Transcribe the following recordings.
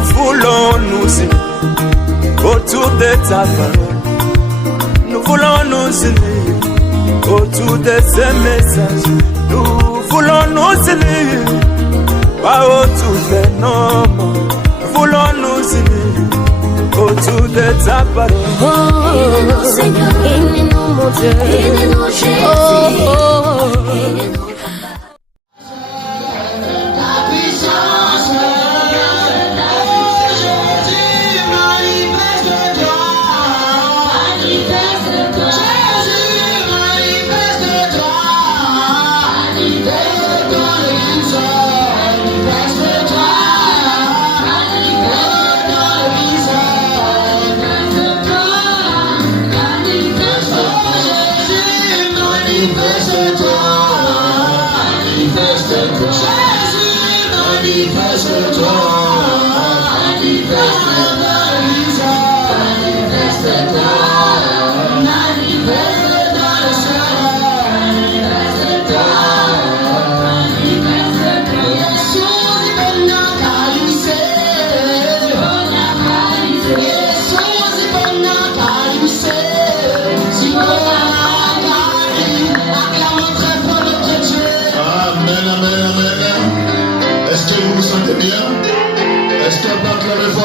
nous voulons nous unir autour de ta parole. Nous voulons nous unir autour de ces messages. Nous voulons nous unir pas autour des noms. Nous voulons nous unir autour de ta parole. Aide-nous Seigneur, aide-nous mon Dieu, aide-nous Jésus, aide-nous.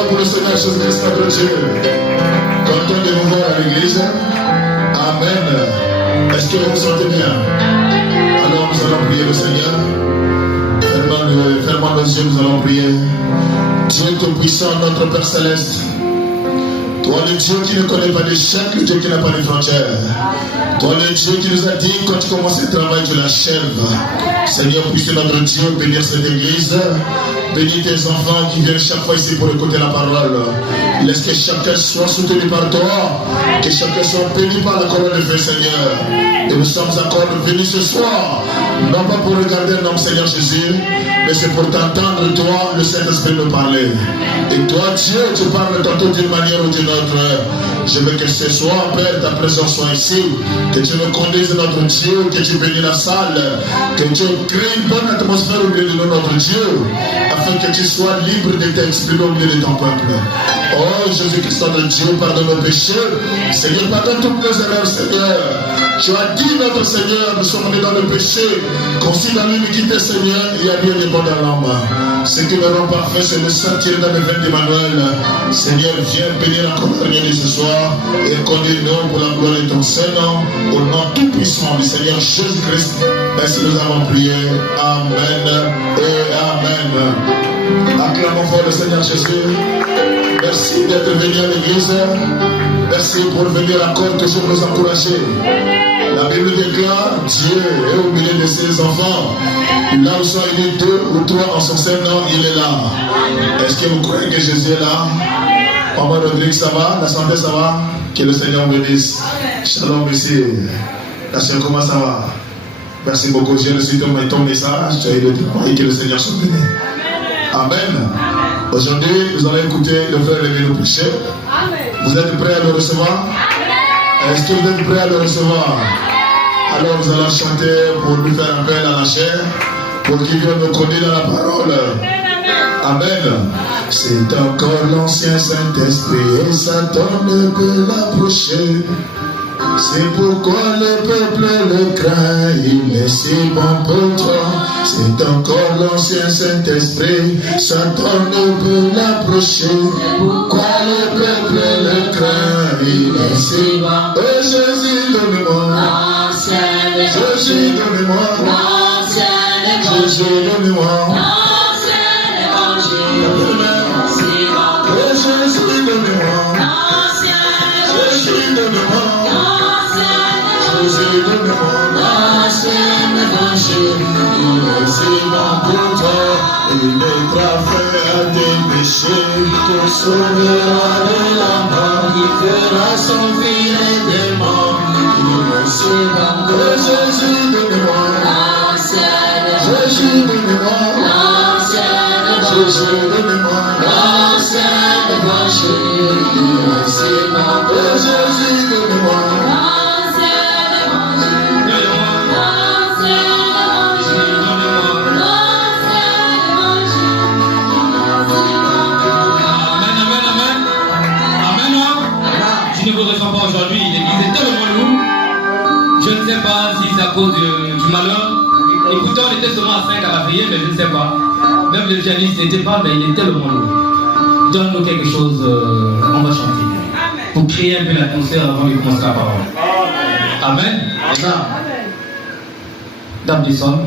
Pour le Seigneur Jésus-Christ notre Dieu. Content de vous voir à l'église. Amen. Est-ce que vous vous sentez bien? Alors nous allons prier le Seigneur. Fermons nos yeux, nous allons prier. Dieu Tout-Puissant, notre Père Céleste. Toi le Dieu qui ne connaît pas d'échec, le Dieu qui n'a pas de frontières. Toi le Dieu qui nous a dit quand tu commences le travail, tu l'achèves. Seigneur, puisse notre Dieu bénir cette église. Bénis tes enfants qui viennent chaque fois ici pour écouter la parole. Laisse que chacun soit soutenu par toi. Que chacun soit béni par la colonne de feu, Seigneur. Et nous sommes encore venus ce soir, non pas pour regarder un homme, Seigneur Jésus, mais c'est pour t'entendre, toi, le Saint-Esprit, nous parler. Et toi, Dieu, tu parles tantôt d'une manière ou d'une autre. Je veux que ce soir, Père, ta présence soit ici. Que tu nous conduises, notre Dieu, que tu bénis la salle. Que tu crées une bonne atmosphère au milieu de nous, notre Dieu, afin que tu sois libre de t'exprimer au milieu de ton peuple. Oh, Jésus-Christ, notre Dieu, pardonne nos péchés. Seigneur, pardonne toutes nos erreurs, Seigneur. Tu as dit, notre Seigneur, nous sommes nés dans le péché. Concis dans l'iniquité, Seigneur, il y a bien des bons dans l'âme. Ce qui me rend parfait, c'est le sang tiré dans le veine d'Emmanuel. Seigneur, viens bénir encore de ce soir et conduis-nous pour la gloire de ton Saint-Nom, au nom tout puissant du Seigneur Jésus-Christ. Ainsi nous avons prié. Amen et Amen. Acclamons fort le Seigneur Jésus. Merci d'être venu à l'église. Merci pour venir encore toujours nous encourager. La Bible déclare, Dieu est au milieu de ses enfants. Là où sont unis deux ou trois en son Saint-Nom, il est là. Est-ce que vous croyez que Jésus est là? Maman Rodrigue, ça va? La santé, ça va? Que le Seigneur vous bénisse. Shalom, monsieur. La chère, comment ça va? Merci beaucoup. J'ai reçu ton message. Tu as eu le travail. Que le Seigneur soit béni. Amen. Aujourd'hui, nous allons écouter le frère Rémi nous prêcher. Vous êtes prêts à le recevoir? Est-ce que vous êtes prêts à le recevoir? Alors nous allons chanter pour nous faire appel à la chair, pour qu'il vienne nous conduire dans la parole. Amen. C'est encore l'ancien Saint-Esprit et Satan ne peut l'approcher. C'est pourquoi le peuple le craint, il est si bon pour toi. C'est encore l'ancien Saint-Esprit, Satan ne peut l'approcher. Pourquoi le peuple le craint, il est si bon. Oh Jésus, donne-moi. Jésus, donne-moi. Jésus, donne-moi. Jésus, donne-moi. Jésus, donne-moi. Jésus, donne-moi l'ancien évangile. Il est si bon pour toi. Il mettra fin à tes péchés. Te sauvera de la mort. Il fera s'enfuir les démons. Il est si bon pour toi. Jésus, donne-moi Jésus, donne-moi Jésus, donne-moi l'ancien évangile. Il est si bon pour toi. Jésus, donne-moi. cause du malheur. Et pourtant, on était seulement à 5 à la prière, mais je ne sais pas. Même le pianiste n'était pas, mais il était le lourd. Donne-nous quelque chose, on va chanter. Pour créer un peu l'atmosphère avant de commencer la parole. Amen. Amen. Dame du son.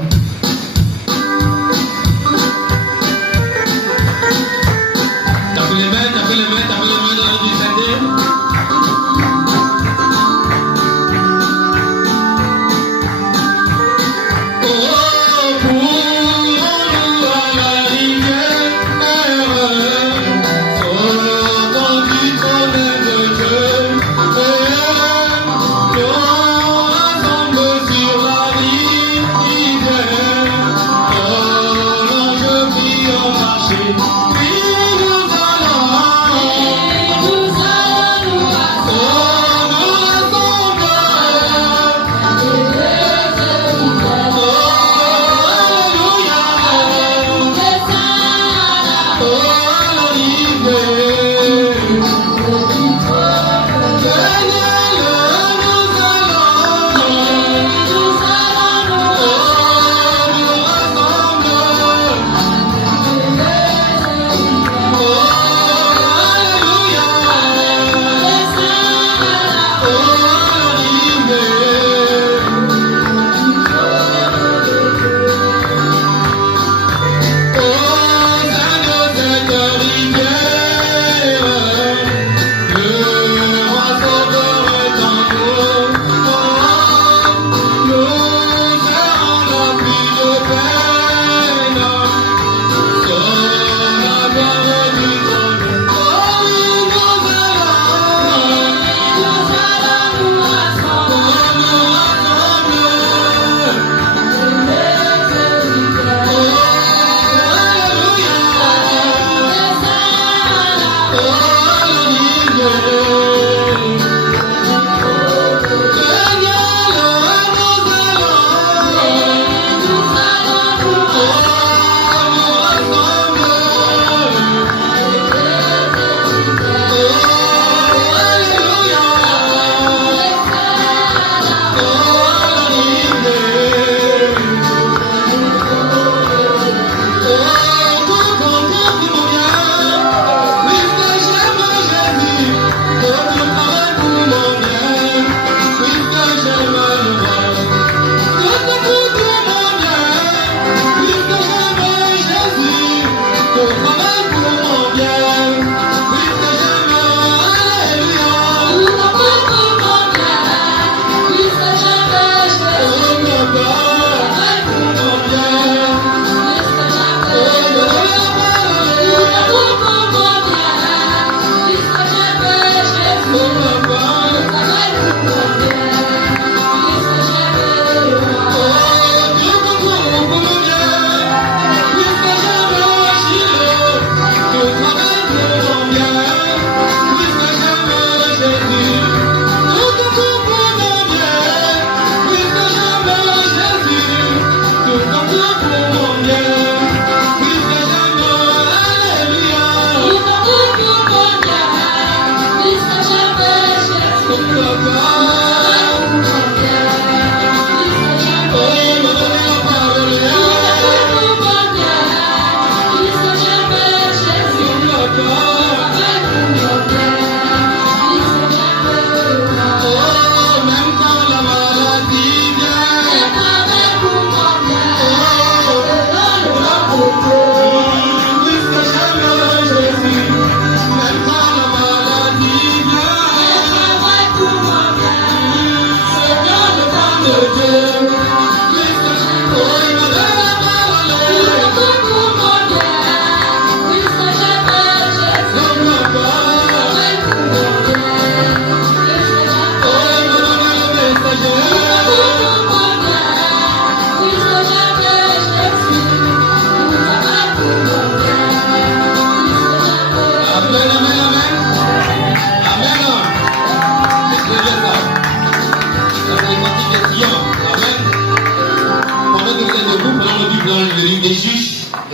Tapez les mains dans le descendé.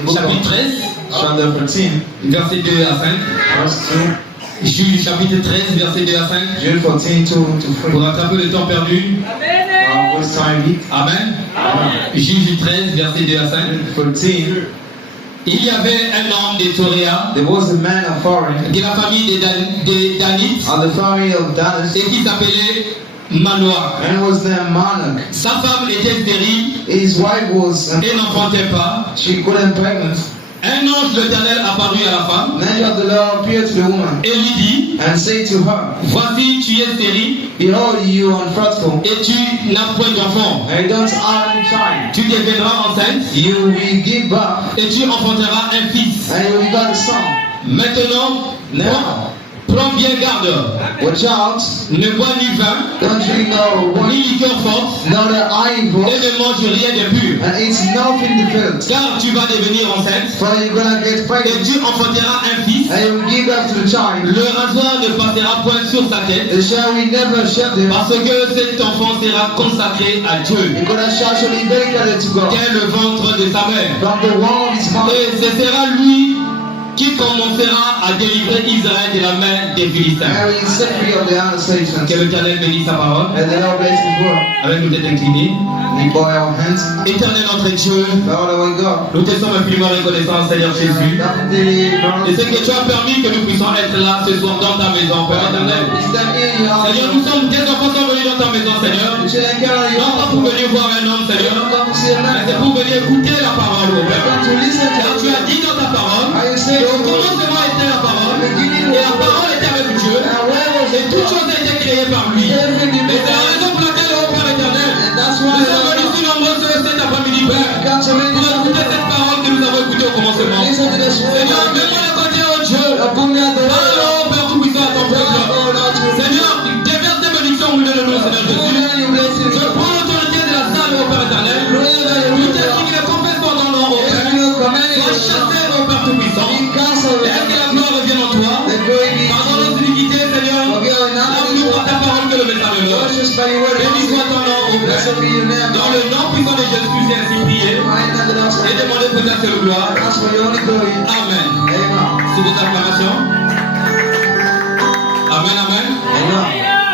Chapitre 13, verset 2 à 5. Juge chapitre 13, verset 2 à 5. Pour rattraper le temps perdu. Amen. Juge 13, verset 2 à 5. 14. Il y avait un homme de Toréa, There was a man of foreign de la famille des Danites, of the family of Danis, et qui s'appelait Manoah. and was named Monarch. Sa femme était stérile His wife was, et n'enfantait pas. she couldn't pregnant. Un ange de l'Éternel apparut à la femme An angel of the Lord appeared to the woman et lui dit, and said to her, voici, tu es stérile behold, you are unfruitful, et tu n'as point d'enfant. and you don't have any child. Tu deviendras enceinte You will give birth, et tu enfanteras un fils. and you will beget a son. Maintenant, Now, prends bien garde. watch out, Ne bois ni vin, don't drink no ni wine, liqueur forte, nor the evil, et ne mange rien de pur. and eat nothing defiled. Car tu vas devenir enceinte For you're gonna get et pregnant, tu enfanteras un fils. and you will give birth to the child. Le rasoir ne passera point sur sa tête, The child will never shed them, parce que cet enfant sera consacré à Dieu, because the child shall be dedicated to God. dès le ventre de sa mère. From the womb of his mother, Et ce sera lui qui commencera à délivrer Israël de la main des Philistins. and will set free of the hand of Satan. Que l'Éternel bénisse sa parole. And the Lord bless his word. Avec nos têtes inclinées. We bow our hands. Éternel notre Dieu, Lord our God. nous te sommes infiniment reconnaissants, Seigneur Jésus. Et c'est que tu as permis que nous puissions être là ce soir dans ta maison, Père éternel. Seigneur, nous sommes des enfants qui sont venus dans ta maison, Seigneur. Non pas pour venir voir un homme, Seigneur, mais c'est pour venir écouter la parole, Père. Car tu as dit dans ta parole, au commencement était la parole, et la parole était avec Dieu, et toute chose a été créée par lui. Et c'est la raison pour laquelle, ô Père éternel, nous sommes venus si nombreux cet après-midi, Père, pour écouter cette parole que nous avons écoutée au commencement. Seigneur, mets-moi le côté, ô Dieu. Parle, ô Père tout-puissant, à ton peuple. Seigneur, déverse tes bénédictions au milieu de nous, Seigneur Jésus. Je prends l'autorité de la salle, ô Père éternel. Nous te dis que les confesses ton nom, ô Père. Sois chassé, ô Père tout-puissant. Laisse que la gloire revienne en toi. Pardonne nos iniquités, Seigneur. Lave-nous par ta parole que le message de l'homme. Béni soit ton nom, ô Père. Dans le nom puissant de Jésus, j'ai ainsi prié. Et demandé peut-être le gloire. Amen. Sous vos acclamations. Amen, amen.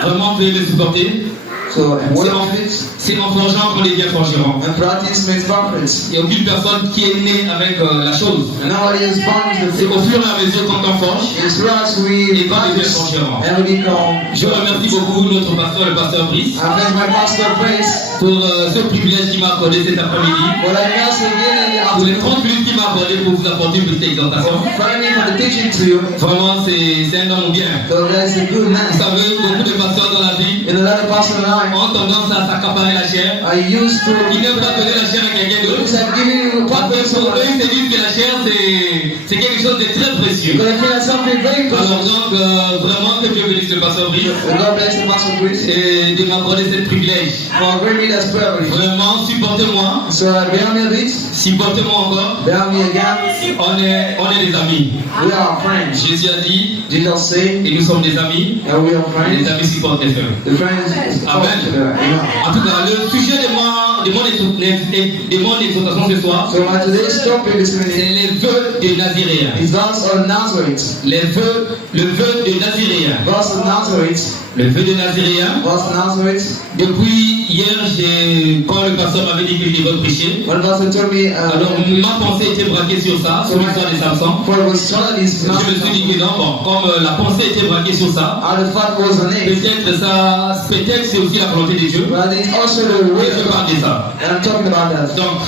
Vraiment, veuillez le supporter. So, and what of it? C'est en forgeant qu'on devient forgeron. And practice makes perfect. Il n'y a aucune personne qui est née avec la chose. And nobody is born with the C'est au fur et à mesure qu'on en forge. It's right we Et qu'on devient practice forgeron. and we become. Je remercie beaucoup notre pasteur, le pasteur Brice, I thank my pastor Praise pour ce privilège qu'il m'a accordé cet après-midi. for the message again in the Pour les afternoon. 30 minutes qu'il m'a accordé pour vous apporter une petite exhortation. Friday for the teaching to you. Vraiment, c'est un homme bien. So that's a good Vous man. savez, beaucoup de pasteurs dans la vie In another pastor and I ont tendance à s'accaparer la chair. used to Ils n'aiment pas donner la chair à quelqu'un d'autre. I'm giving you a Parce que purpose pour for eux, ils se disent que la chair, c'est quelque chose de très précieux. You're gonna feel like something very Alors precious. donc, vraiment, que Dieu bénisse le pasteur Brice And God bless the pastor Praise et de m'accorder ce privilège. for bringing me that privilege. Vraiment, supportez-moi. So bear me a bit, Supportez-moi encore. bear me again. On est des amis. We are friends. Jésus a dit, Jesus say, et nous sommes des amis. and we are Et les friends. amis supportent les frères. The friends Amen. Amen. En tout cas, le sujet de mon exhortation ce soir, So my today's topic this c'est minute les vœux des Naziréens. is vows of Nazareth. Le vœu des Naziréens. Vows of Nazareth. Le vœu des Naziréens. Vows of Nazareth. Depuis hier, quand le pasteur m'avait dit qu'il devait prêcher, One pastor told me, alors ma pensée était braquée sur ça, sur l'histoire de Samson. for it was told this Je me suis dit que non, bon, comme la pensée était braquée sur ça, how the fact was on it. peut-être c'est aussi la volonté de Dieu. But it's also the Et way je parle de ça. and I'm talking about that. Donc,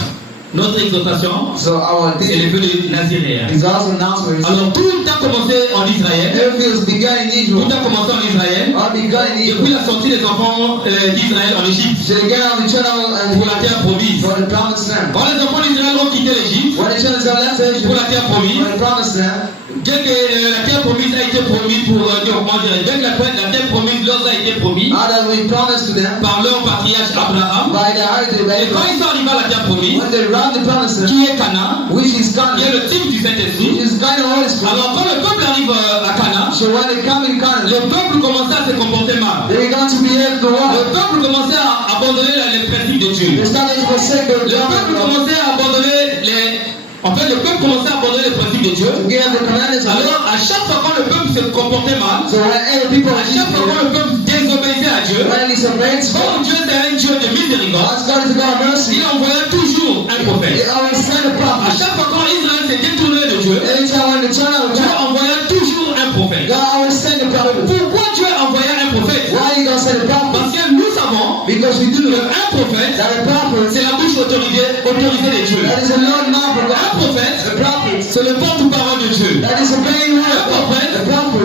notre exhortation, So our c'est les vœux des Naziréens. is vows of Nazareth. Alors, tout a commencé en Israël. Everything was begun in Tout Israel. a commencé en Israël. All begun in Depuis Israel. la sortie des enfants d'Israël en Égypte So they began on the channel and pour la terre promise. for the promised land. Quand les enfants d'Israël ont quitté l'Égypte When the channel left Egypt pour la terre promise, for the promised land, dès que la terre promise a été promise dès que la terre promise leur a été promise how that we promised to them par leur patriarche Abraham, by the heart of et quand Abraham. ils sont arrivés à la terre promise, When they round the promised land, qui est Canaan, which is qui est Canaan, le type du which Saint-Esprit, is kind of Holy Spirit. alors quand le peuple arrive à Canaan, So when they come in Canaan, le peuple commençait à se comporter mal. they began to behave the Le world. peuple commençait à abandonner les principes de Dieu. They started to forsake the Le peuple commençait à abandonner le peuple commençait à abandonner les principes de Dieu. to give the commandments of God. Alors, à chaque fois quand le peuple se comportait mal, So whenever people à chaque fois quand le peuple obéissaient à Dieu, when he disobeyed comme God, Dieu c'est un Dieu de miséricorde, as God is a God of mercy, il envoyait toujours un he prophète. always sent a À prophet. chaque fois quand Israël s'est détourné de Dieu, Anytime when they turn out of Dieu God, envoyait toujours un prophète. God always sent a prophet. Pourquoi Dieu envoyait un prophète? Why you gonna send a prophet? Parce que nous savons Because we do know qu'un prophète, that a prophet, c'est la bouche autorisée de Dieu. that is a Lord mouth of Un God. prophète, A prophet, c'est le porte-parole de Dieu. that is a main word. A prophet,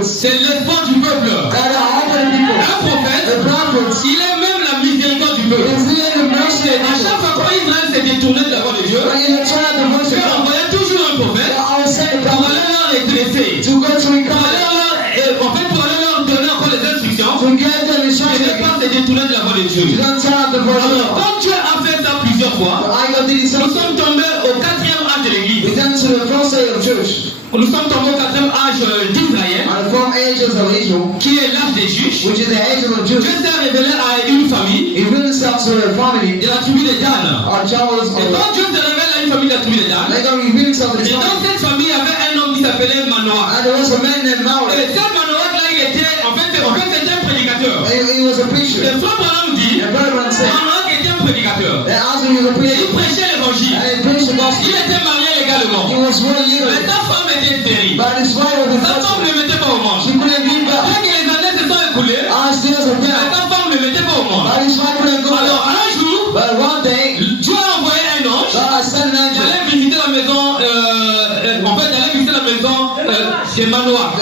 C'est l'espoir du peuple. that are all the people. Un prophète, A prophet, il est même la miséricorde du peuple. is there the mercy of À God. chaque fois quand Israël s'est détourné de la voie de Dieu, When you turn out the mercy Dieu of God, envoyait toujours un prophète God always sent a pour prophet aller leur redresser, to go to pour recover, aller pour aller leur donner encore les instructions. to get them Et instructions. ne pas se détourner de la voie de Dieu. You don't turn out the voice of Alors, God. comme Dieu a fait ça plusieurs fois, I got did nous something. sommes tombés au 4e âge de l'Église. We come to the first day of church, Nous sommes tombés au 4e âge d'Israël, on the 4 ages of Israel, qui est l'âge des juges. which is the age of Dieu Jews. s'est révélé à une famille He really starts to a family, de la tribu de Dan. or Charles, Et or quand Dieu se révèle à une famille de la tribu de Dan, they gonna reveal himself to et this dans family. cette famille, il y avait un homme qui s'appelait Manoah. And there was a man named Et Manoah. ce Manoah-là, il était, en fait, c'était un prédicateur. He was a preacher. Et Frère Branham dit, And Brother Branham said, Manoah était un prédicateur. that also he was a Et preacher. il prêchait l'évangile. And he preached the gospel. Il était marié légalement. He was well Mais living. sa femme était stérile. But his wife was a Sa femme ne husband. mettait pas au monde. She couldn't give back. Dès que les années se sont écoulées, As years of sa death. femme ne mettait pas au monde. But his wife couldn't go Alors, back. un jour, But one day, Dieu a envoyé un ange. God sent an Il angel. allait visiter la maison, en fait, il allait visiter la maison chez Manoah.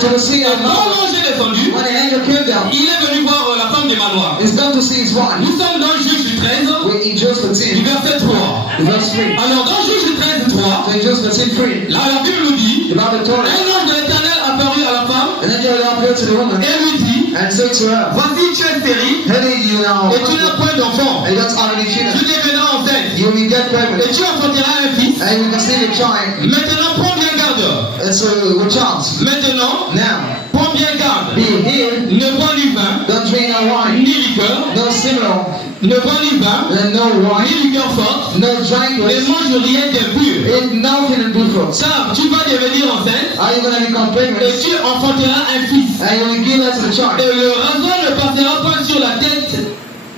To the sea of Quand Manoah. l'ange est descendu, When the angel came down, il est venu voir la femme de Manoah. he's come to see his wife. Nous sommes dans Juge 13, In Jude du 13, verset 3. verse 3. Alors, dans Juge 13, 3, In Jude 13, 3, là, la Bible nous dit, the Bible told un us, ange de l'Éternel apparut à la femme an angel appeared to the woman et lui dit, and said to her, voici, tu es stérile Hey, you now, et tu n'as point d'enfant. and that's already Tu cheated. deviendras enceinte You will get et pregnant, tu enfanteras un fils. and you will conceive a child. Maintenant, prends bien garde. It's a child. Maintenant, Now, prends bien garde. be here, Ne bois ni vin, don't drink no wine, ni liqueur, no stimulant, ne bois ni vin, and no ni wine, liqueur forte, no ne drink, mange rien d'impur. it nothing in good fruits. Car tu vas devenir enceinte Are you going to become et pregnant? tu enfanteras un fils. And you will give that to the child. Et le rasoir ne passera pas sur la tête,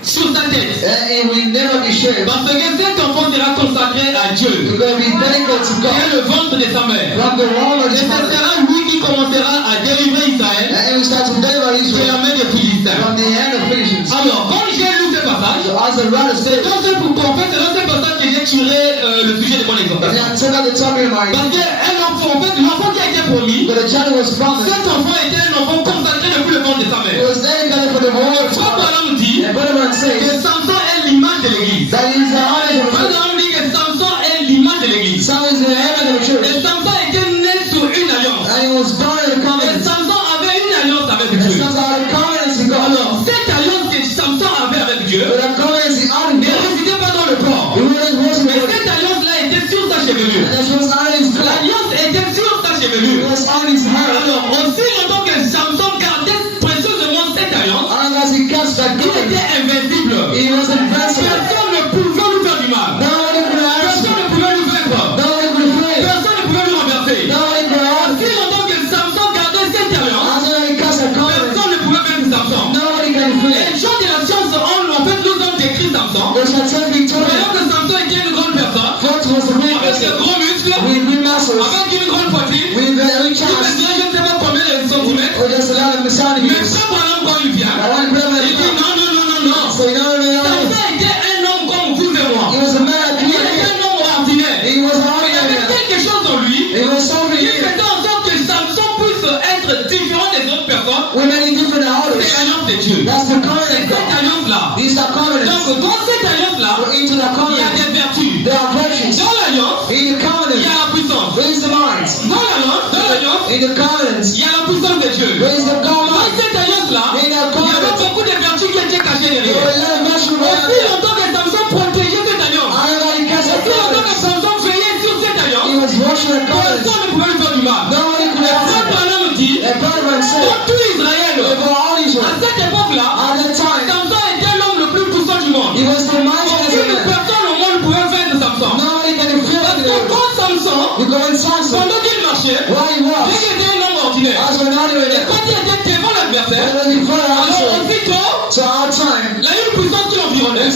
sur sa tête. And it will never be shaved. Parce que cet enfant sera consacré à Dieu. You're going to be dedicated to Et God. le ventre de sa mère. From the wall of Et his ce mother. sera lui qui commencera à délivrer Israël And he will start to deliver de la Israel main des Philistins. from the hand of Philistines. Alors, quand j'ai lu ce passage, So as the writer c'est said, dans ce passage que j'ai tiré le sujet de mon and exhortation. I took out the topic of my, Parce qu'un enfant, en fait, l'enfant qui a été promis, but the child was promised. cet enfant était un enfant consacré depuis le ventre de sa He mère. was dedicated for the whole of his Frère mother. Branham dit And Brother Branham que says Samson est l'image de l'église. that he is the honor of the Frère church. Branham dit que Samson est l'image de l'église. Son is the head of the church. Et Samson était né sous une alliance. And he was born in the Et covenant. Samson avait une alliance avec And Dieu. sons are the covenants in God. Alors, cette alliance que Samson avait avec Dieu But the covenants in honor ne God. résidait pas dans le corps. He wouldn't worship Mais God. cette alliance-là était sur sa chevelure. And she was on his blood. L'alliance était sur sa It chevelure. was on his heart. Alors, aussi longtemps que Samson gardait précieusement cette alliance, And as he cast that il covenant, était invincible. he was invincible. Personne ne pouvait lui faire du mal. Nobody could hurt him. Personne ne pouvait lui vaincre. Nobody could fail. Personne ne pouvait lui renverser. Nobody could hurt him. Aussi longtemps que Samson gardait cette alliance, After he cast that covenant, personne ne pouvait vaincre Samson. nobody can fail. Les gens de la science en fait nous ont décrit Samson. The scientific told Voyons que Samson était une grande personne, God was a great avec de person gros muscles, with big muscles, avec une grande poitrine, with very qui chance, mesurait je ne sais pas combien de centimètres. or just a lot of Mais centimeters. Frère Branham, quand il vient, I want to pray il dit non, non, non, non, non. So no. Samson était un homme comme vous et moi. He was a man of Il était beauty. un homme ordinaire. He was an Il y avait ordinary man. quelque chose en lui He was something qui here faisait en sorte que Samson puisse être différent des autres personnes. with many different C'est orders. l'alliance de Dieu. That's the C'est covenant of cette God. alliance-là. These are covenants. Donc, dans cette alliance-là, Into the il y a covenant, des vertus. there are virtues. Dans l'alliance, In the il y covenant, a la puissance. raise the minds. Dans l'alliance, In the covenants, il y a la puissance de Dieu. raise the Dans God. cette alliance-là, In the il y avait covenant, beaucoup de vertus qui étaient cachées there derrière. were a lot of virtues around Aussi there. longtemps que Samson protégeait cette alliance, I know that he cast that aussi longtemps que covenant. Samson veillait sur cette He alliance, was watching the covenant. personne ne pouvait lui faire du mal. Nobody could Frère hurt him. Branham dit, And Brother said, dans tout Israël, for all à Israel, cette époque-là, at that time, Samson était l'homme le plus puissant du monde. he was the mightiest Aucune man. personne au monde ne pouvait vaincre Samson. Nobody can defeat Parce que him. quand Samson, Because in Samson, pendant qu'il marchait, while he dès was, qu'il était un homme ordinaire, as an ordinary et man, quand il était devant l'adversaire, when he fought alors also, aussitôt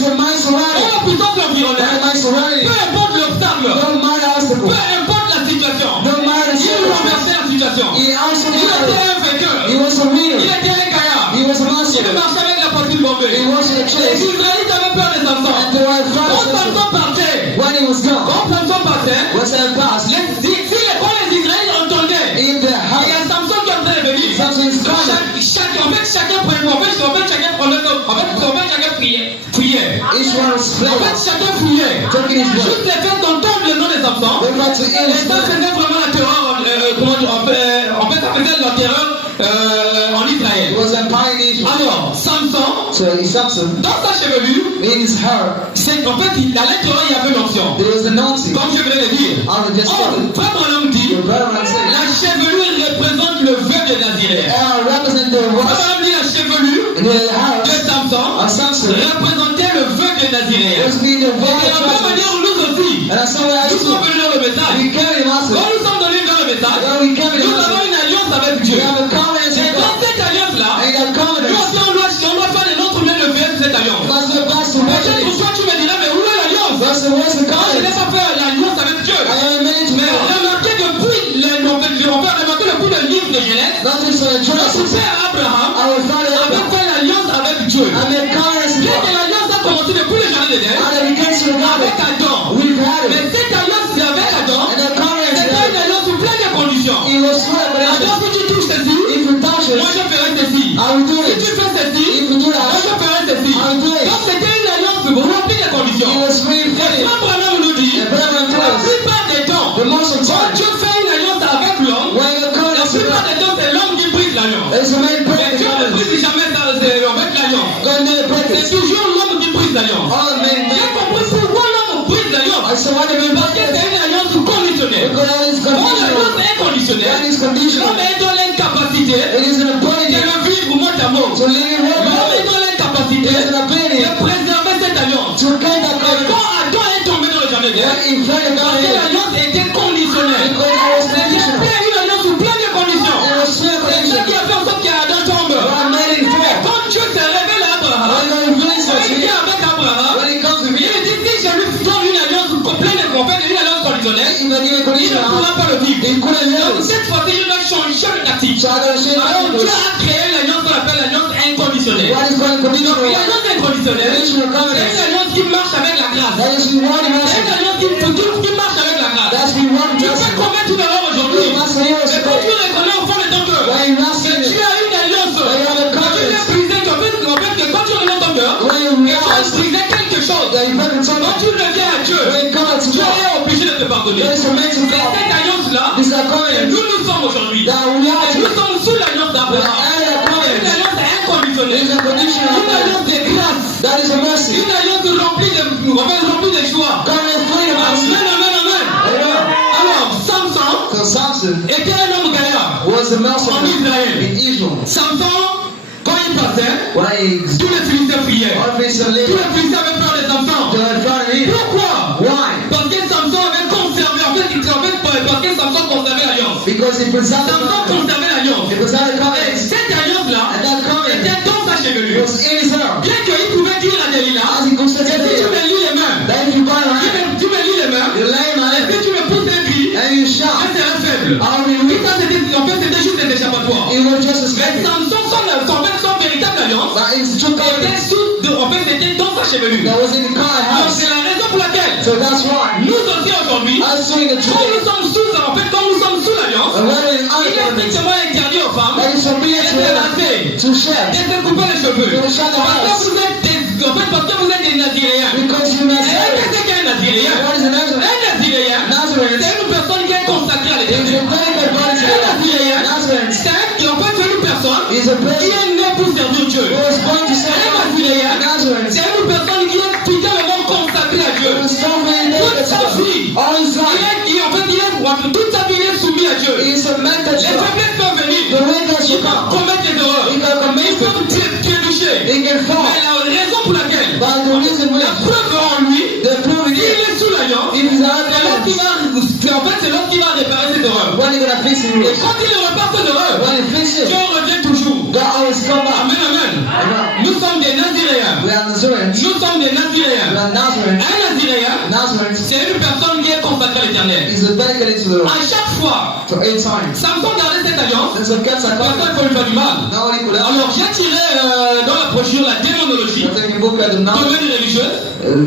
your mind Et surrounded. la puissance When environnante, your mind surrounded, peu importe l'obstacle, no matter the obstacle, peu importe la situation, no matter the il situation, renversait la situation. he answered Il était it. un vainqueur. He was a Il winner. était un gaillard. He was a Il master. marchait avec la poitrine bombée. He was in the Les chase. Israélites avaient peur des Samson. And they were Quand fast. Samson partait, When he was gone, quand Samson partait, when Samson passed, quand les Israélites entendaient, in their il y a house, Samson qui est en train de venir. Samson is coming. Chacun priait. Each one was En fait, playing, chacun fouillait. taking his Juste word. les fait d'entendre le nom des Samson. They tried to heal Et his ça word. faisait vraiment la terreur, comment dire, en fait, ça faisait la terreur en He Israël. was empire in Israel. Alors, Samson, So Samson, dans sa chevelure, in his hair, c'est en fait, la lettre A, il y avait l'onction. there was anointing. Comme je venais de dire. I was just Or, saying, Frère Branham dit, your brother and say, la chevelure représente le vœu de Naziréen. represent the Frère rest Branham dit la chevelure in the de house Samson of Samson. représentait le vœu de Naziréen. Was being the Et de la même voice manière, nous aussi, and that's how I nous sommes do. venus dans le message. We carry the Quand master. nous sommes venus dans le message, When we carry the nous avons master, une alliance avec we Dieu. have a confidence Et in dans God. cette alliance-là, And that nous confidence, aussi, on doit faire de notre mieux de faire cette alliance. that's the best of Peut-être it. pour toi, tu me diras, mais où est l'alliance? That's the worst of Moi, je n'ai confidence. pas fait l'alliance avec Dieu. I am made to Mais know. remarquez depuis le livre de Genèse, Nothing so notre atrocious. père Abraham Our father avait Abraham. fait l'alliance avec Dieu. I made confidence in Bien que God. l'alliance a commencé depuis le jardin d'Éden, And the beginning of avec God. Adam. We've had Mais it. cette alliance avec Adam, And the confidence c'était in une alliance sous plein de conditions. God. He was swear, but Adam, si tu touches ceci, if you touch it, moi je ferai ceci. I will do Si tu it. fais ceci, If you do moi that, je ferai ceci. I will do it. Donc c'était une alliance remplie de He conditions. was really Et funny. Frère Branham nous dit, The brother la tells us, plupart des temps, the most of quand time, Dieu fait une alliance avec l'homme, when you la confidence in plupart God, des temps c'est l'homme qui brise l'alliance. it's a man Mais breaking Dieu ne the brise jamais ça, c'est avec l'alliance. God never break C'est it. toujours l'homme qui brise l'alliance. All men J'ai break. compris pourquoi l'homme brise l'alliance. I said, why the man Parce que break c'est it? une alliance conditionnelle. Because that is Quand l'alliance conditional. est conditionnelle, That is conditional. l'homme est dans l'incapacité It is an de ability le vivre mot à mot. to live L'homme well. est dans l'incapacité It is an ability de préserver cette alliance. to get that Et confidence. quand Adam est tombé dans le jardin d'Éden, When he fell in parce que God, l'alliance était conditionnelle. because it was C'était conditional. une alliance sous plein de conditions. It was swear C'est ça qui conditional. a fait en sorte qu'Adam tombe. God made it Et fair. quand Dieu s'est révélé à Abraham, When God reveals quand us, il vient avec Abraham, when it comes to il me, lui dit si je lui donne une alliance complète et complète, une alliance conditionnelle, if I give a il ne conditional, pourra pas le vivre. he couldn't Donc live it. cette fois-ci, je dois changer de tactique. So I gotta change Alors my Dieu focus. a créé l'alliance qu'on appelle l'alliance inconditionnelle. What is called conditional? L'alliance inconditionnelle, Conditional c'est confidence. une alliance qui marche avec la grâce. That is reward C'est mercy. une alliance qui marche avec la grâce. That's reward Tu mercy. peux commettre une erreur aujourd'hui. You must hear us Mais quand tu today. reconnais au fond de ton cœur When you que ask tu him, as une alliance, when you have a que tu l'as confidence, brisée, qu'en fait, que quand tu reconnais ton cœur, when you que tu as realize brisé quelque chose, that you broken quand something, tu reviens à Dieu, when you come out to Dieu God, est obligé de te pardonner. there is a man to C'est God. cette alliance-là This is a que confidence nous sommes aujourd'hui. that we are Et to. nous sommes sous l'alliance We are d'Abraham. under the Une confidence. alliance It inconditionnelle. is a conditional Une alliance confidence. de grâce. That is a mercy. Une alliance remplie de joie. God is freedom mercy. Amen, amen, amen. Amen. Alors, Samson So Samson était un homme gaillard was a mercy en Israël. in Israel. Samson, quand il passait, When he tous les Philistins priaient. obviously Tous lived, les Philistins avaient peur de Samson. they were trying to live. Pourquoi? Why? Parce que Samson avait conservé, parce que Samson conservait l'alliance. Because he preserved the Samson confidence. conservait l'alliance. He preserved the Et confidence. cette alliance-là And that confidence était dans sa chevelure. was in his heart. Bien qu'il pouvait dire à Delilah, As he goes to que si tu the me lis les mains, that if you buy a hand, tu me lis les mains, you lay my et hand, si tu me pousses un cri, and you je shout, serai faible. I'll be Et weak. ça, c'était juste des échappatoires. It was just a Mais second. Samson, son véritable alliance, That is true était confidence. c'était dans sa chevelure. That was in the car Donc house. c'est la raison pour laquelle So that's why. nous aussi aujourd'hui, I'm saying the quand nous truth. sommes sous l'alliance, And when we're in il est confidence, strictement interdit aux femmes that is forbidden de se raser, to shed. de se couper les cheveux. To shave the Parce que house. parce que vous êtes des Naziréens. Because you Et must qu'est-ce qu'un Naziréen? What is a Nazareth? Un Naziréen, Nazareth c'est une personne qui est consacrée à is a l'Éternel. dedicated body to Un God. Naziréen, Nazareth c'est une personne is a qui person est née pour servir Dieu. who was born to Un serve God. Naziréen, Nazareth c'est une personne qui est fidèlement consacrée à Dieu. was totally Toute dedicated sa to God. vie, All his life toute sa vie, il est soumis à Dieu. is a mental Les job. faiblesses peuvent venir. The weakness Ils will peuvent come. commettre des erreurs. He can commit Ils sin. peuvent trébucher. He can fall. Mais la raison pour laquelle But the reason la why preuve en lui, the proof s'il is est sous l'alliance, if he's out c'est lorsqu'il va, c'est lorsqu'il va réparer ses erreurs. when he gonna fix it. Et quand il répare ses erreurs, When he fixes Dieu it, revient toujours. God always come back. Amen, amen. Amen. Nous sommes des des Naziréens. We are Nazarene. Nous sommes des We Naziréens. are Nazarene. Un Naziréen, Nazarene c'est une personne qui est consacrée à l'Éternel. is dedicated to the Lord À chaque fois, for 8 times. Samson gardait cette alliance. And so cats are Personne coming. ne peut lui faire du mal. Nobody could have. Alors j'ai tiré dans la brochure la démonologie, You're taking a book at the théorie religieuse,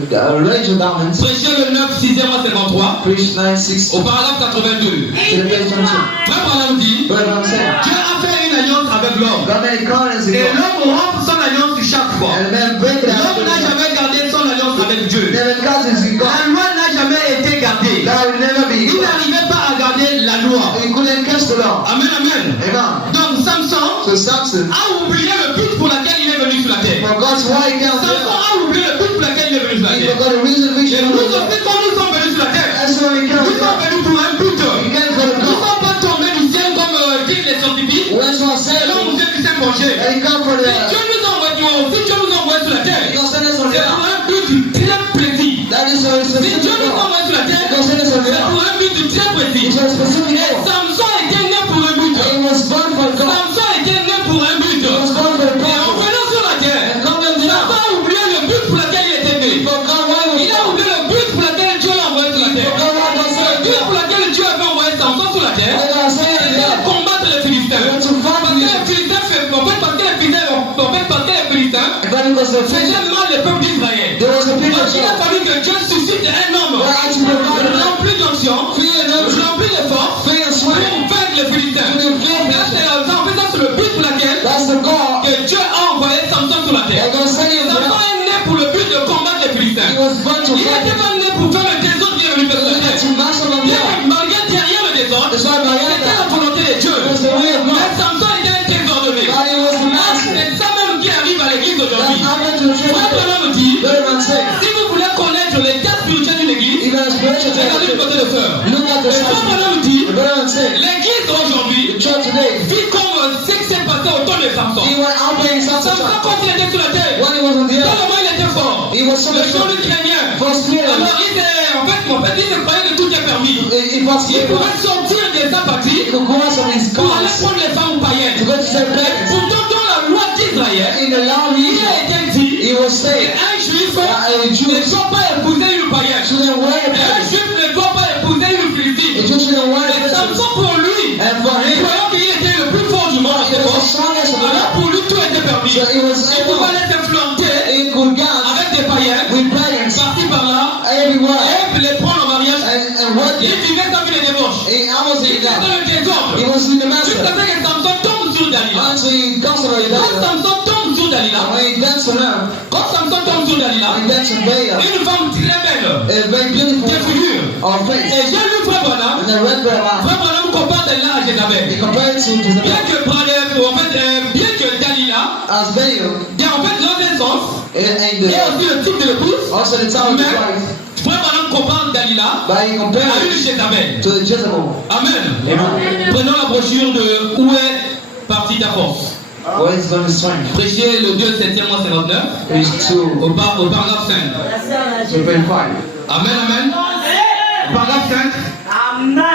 religion Diamonds. prêché le 9 6e mois 53, Preach 9, 6 au paragraphe 82. to the page 22. Frère Branham dit, But I'm saying, Dieu a fait une alliance avec l'homme. God made covenants with Et God. l'homme rompt son alliance chaque fois. And man break it out. L'homme n'a jamais gardé son alliance avec Dieu. Never cousins with God. La loi n'a jamais été gardée. That will never be. Il n'arrivait pas à garder la loi. He couldn't catch the law. Amen, amen. Amen. Donc Samson So Samson, a oublié le but pour lequel il est venu sur la terre. for God's why he can't Samson do a oublié le but pour lequel il est venu sur la it. He terre. forgot the reason which Et he nous was. aussi, quand nous sommes venus sur la terre, That's why he can't nous do sommes it. venus pour un but. He can't for the Nous ne God. sommes pas tombés du ciel comme disent les scientifiques. When someone Et said, là, on nous fait du saint penché. and he come for Si the, Dieu nous envoie, si Dieu nous envoie sur la terre, he gonna send us on the c'est pour earth. un but du très précis. That is a Si specific Dieu nous goal. envoie sur la terre, He gonna send us on the c'est pour earth. un but du très précis. It's a specific Et goal. Samson était né pour un but. And he was born for God. Samson était né pour un but. He was born for Et en God. venant sur la terre, And come on the Samson earth. a oublié le but pour lequel il était né. For God, why was Il a oublié le but pour lequel Dieu l'a envoyé sur la terre. For God, why was Le but pour lequel Dieu avait envoyé Samson sur la terre, Why was I c'était de saying combattre les Philistins. We want to fight Parce que les Philistins, parce que les Philistins God was the faisaient mal le peuple d'Israël. There was a people Donc il a fallu que Dieu suscite un homme rempli d'onction, rempli de force, pour vaincre les Philistins. En fait, ça c'est le but pour lequel That's the God. que Dieu a envoyé Samson sur la terre. I'm gonna send you Samson there. est né pour le but de combattre les Philistins. He was born to Il fight. n'était pas né pour faire le désordre qui est venu faire sur la terre. To master of God. Malgré derrière le désordre, That's why Mariah c'était la volonté de Dieu. was the way of Mais God. Samson était un désordonné. But he was the master. C'est ça même qui arrive à l'église That's aujourd'hui. happened to the church. Frère Branham dit, Very much saying. si vous voulez connaître l'état spirituel d'une église, Even as spiritual regardez du côté de sœur. look at the Et Frère side. Branham dit, Very much saying. l'église aujourd'hui The church today. vit comme ce qui s'est passé au temps de Samson. He went out playing Samson, Samson. quand il était sur la terre, When he was on the earth, tellement il était fort. he was so Les gens much lui craignaient. for spirit. Alors il se croyait que tout est permis. He was Il pouvait sortir des sympathies to go out of his pour aller cars prendre les femmes païennes. to go to say Et prayer. pourtant, dans la loi d'Israël, In the law of il Israel, a été dit he was saying, qu'un juif a Jew ne doit pas épouser une païenne. shouldn't wear Et un it. juif ne doit pas épouser une A philistine. Jew shouldn't wear Et it. Samson, pour lui, And for him, croyant qu'il était le plus fort du monde à he cette was the époque, strongest of the alors land. pour lui tout était permis. So he was Il pouvait able, aller se flanquer he could dance avec des païens, with pagans par-ci par-là, everywhere et les prendre en mariage. and work Il it. vivait sa vie de débauche. He almost Il did était that. dans le désordre. He was in the Jusqu'à master. ce que Samson tombe sur Dalila. Until he comes to the Quand Dalila. Samson tombe sur Dalila, When he danced on her, quand Samson tombe sur Dalila, he danced on Baal. une femme très belle, A very beautiful des figures. of Et face. j'ai lu Frère Branham. And the red bear Frère Branham compare Dalila à he Jézabel. compared to Bien Jezebel que bien que Dalila, as Baal en fait l'obéissance and et the, aussi le type de l'épouse, also the tower of the wife. Frère Branham compare Dalila But he à compared une Jézabel. to the Jezebel. Amen. Amen. Prenons la brochure de Où est partie ta force? Where is going to strength? Prêchez le 2 7e mois 59 Page 2, au paragraphe 5. to page 5. Amen, amen. Paragraphe 5,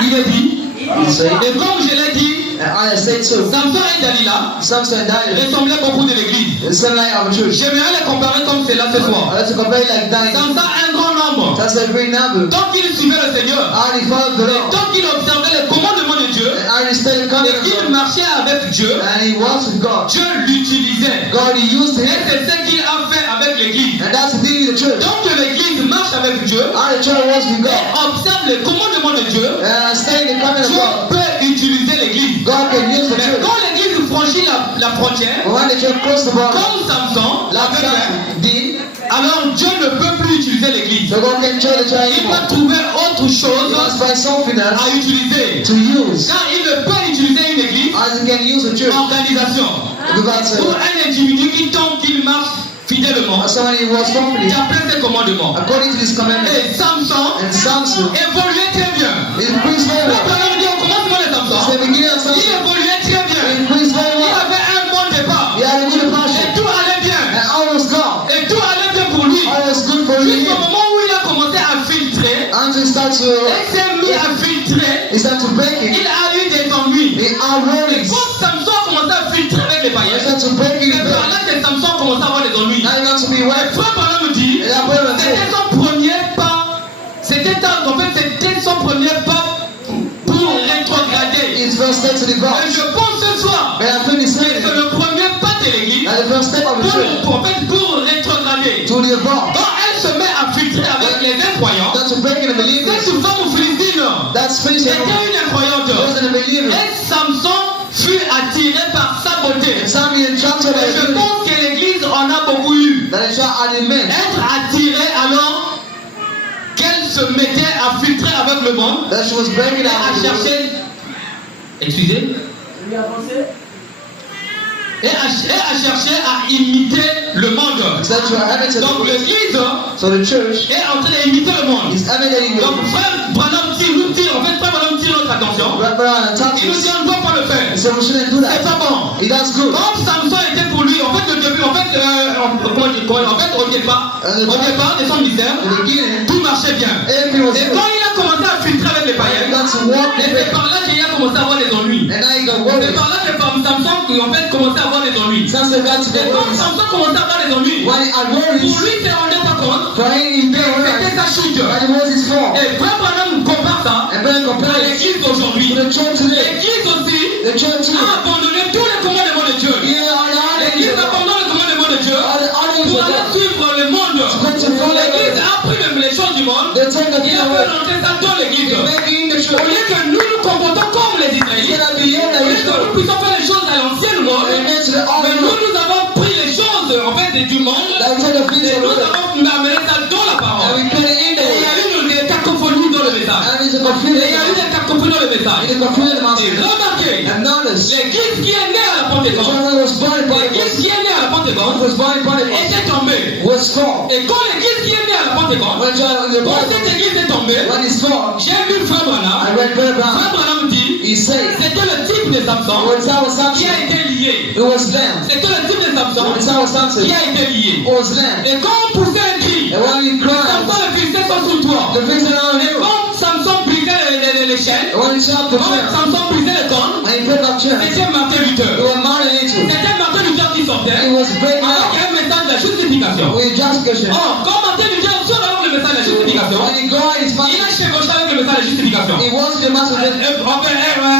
il est dit, He said, et comme je l'ai dit, and I say too, Samson et Dalila Samson and Dalila, ressemblaient beaucoup de l'église. the sunlight of a church. J'aimerais les comparer comme cela ce soir. I like to compare it like that. Samson a un grand nombre. That's a great number. Tant qu'il suivait le Seigneur, And he followed the et Lord. tant qu'il observait les commandements de Dieu, And he stayed et covenant qu'il with God. marchait avec Dieu, And he walked with God. Dieu l'utilisait. God, he used Et him. c'est ce qu'il a fait avec l'église. And that's the thing with the church. Donc que l'église marche avec Dieu, And the church was with God. observe les commandements de Dieu, And stay in the covenant of Dieu God. peut utiliser l'église. God can use the Mais church. quand l'église franchit la frontière, But when the church crossed the border, comme Samson like l'avait fait, Samson did, alors Dieu ne peut plus utiliser l'église. so God can show the church Il va anymore. trouver autre He chose must find something else à utiliser. to use. Car il ne peut utiliser une église, As he can use the church. organisation, Because pour un individu qui tente qu'il marche fidèlement, someone he was company d'après ses commandements. according to his commandment. Et Samson And Samson évoluait très bien. increased very Le well. problème dit au commencement de It's Samson, the beginning of il Samson. évoluait très bien. Increased very Il well. avait un bon départ. He had a good Et passion. tout allait bien. And all was gone. Et tout allait bien pour lui. All was good for him. Jusqu'au moment où il a commencé à filtrer, Until he started to, il s'est mis à filtrer, he started to break il it. a eu des ennuis. The outrunnings. Quand Samson a commencé à filtrer avec les He païens, started to break c'est it. par là que Samson a commencé à avoir des ennuis. son premier pas pour rétrograder. His first step to Et divorce. je pense ce soir May I finish que saying le premier pas de l'église that the first step of the church pour rétrograder. to divorce, Quand elle se met à filtrer avec les incroyants, that's to break in the believers, cette femme philistine, that's finishing. c'était une incroyante. Those in the believers. Et Samson fut attiré par sa beauté. Samuel encountered Et je a pense que l'église en a beaucoup eu. that a child and men Être attiré alors qu'elle se mettait à filtrer avec le monde that she was breaking et à out of the world. chercher. Excusez. Et à chercher à imiter le monde. That you are having to Donc l'église So the church est en train d'imiter le monde. is emanating Donc the frère Branham nous tire, en fait frère Branham tire notre attention. Reverend Il nous dit on ne doit pas le faire. He said we shouldn't do C'est that. pas bon. That's good. Comme Samson était pour lui, en fait, au début, au départ de son misère, In the beginning, tout marchait bien. everything was Et good. quand il a commencé à filtrer avec les He païens, got to walk et with c'est it. par là qu'il a commencé à avoir des ennuis. And now he got C'est worried. par là que Samson, en fait, commençait à avoir des ennuis. Samson got to Et get quand worried. Samson commençait à avoir des ennuis, When he had pour worries, lui, il ne se rendait pas compte for him, he que didn't c'était realize sa chute. that it was his fault. Et frère Branham compare ça And then à compared it l'église d'aujourd'hui. to the church today. L'église aussi The church a today. abandonné tous les commandements de Dieu. Here are the L'église others. abandonne le commandement de Dieu All the others pour of aller God. suivre le monde. L'église a pris les choses du monde. They take the Il a fait rentrer ça dans l'église. Maybe in the Au church. lieu que nous nous comportons comme les Instead Israélites, of being au that lieu you que nous puissions faire les choses à l'ancienne monde, Amen to the old mais world. nous avons pris les choses en fait du monde That we take the things et of nous the world. avons amené ça dans la And parole. we put it in Et il y a there. eu des cacophonie dans le message. And it's a Et il y a eu confusion. des cacophonie dans le message. It's a confusion Et master. remarquez, And notice, l'église qui est née à la the Pentecôte, church that was born in l'église Pentecost, qui est née à la Pentecôte, was born in Pentecost, était tombée. was fall. Et quand l'église qui est née à la Pentecôte, When the quand Bible, cette église est tombée, when it's fall, j'ai vu Frère I Branham. read Brother Frère Brown. Branham dit, He said, c'était le type de Samson when that was qui Samson, a été lié. it was them. C'était le type de Samson When that was Samson, qui it a été lié. was them. Et quand on poussait un cri, And when he cried, Samson le Philistin sont sous toi. the vision on Et him. quand Samson brisait les chaînes, And when he shot the quand chair, Samson brisait les cornes, and he picked up chair, c'était Martin it Luther. was Martin Luther. C'était Martin Luther qui sortait It was breaking avec out un message de la justification. with justification. Or, quand Martin Luther sort avec le message de la justification, When he got his il money, a chevauché avec le message de la justification. he was the master of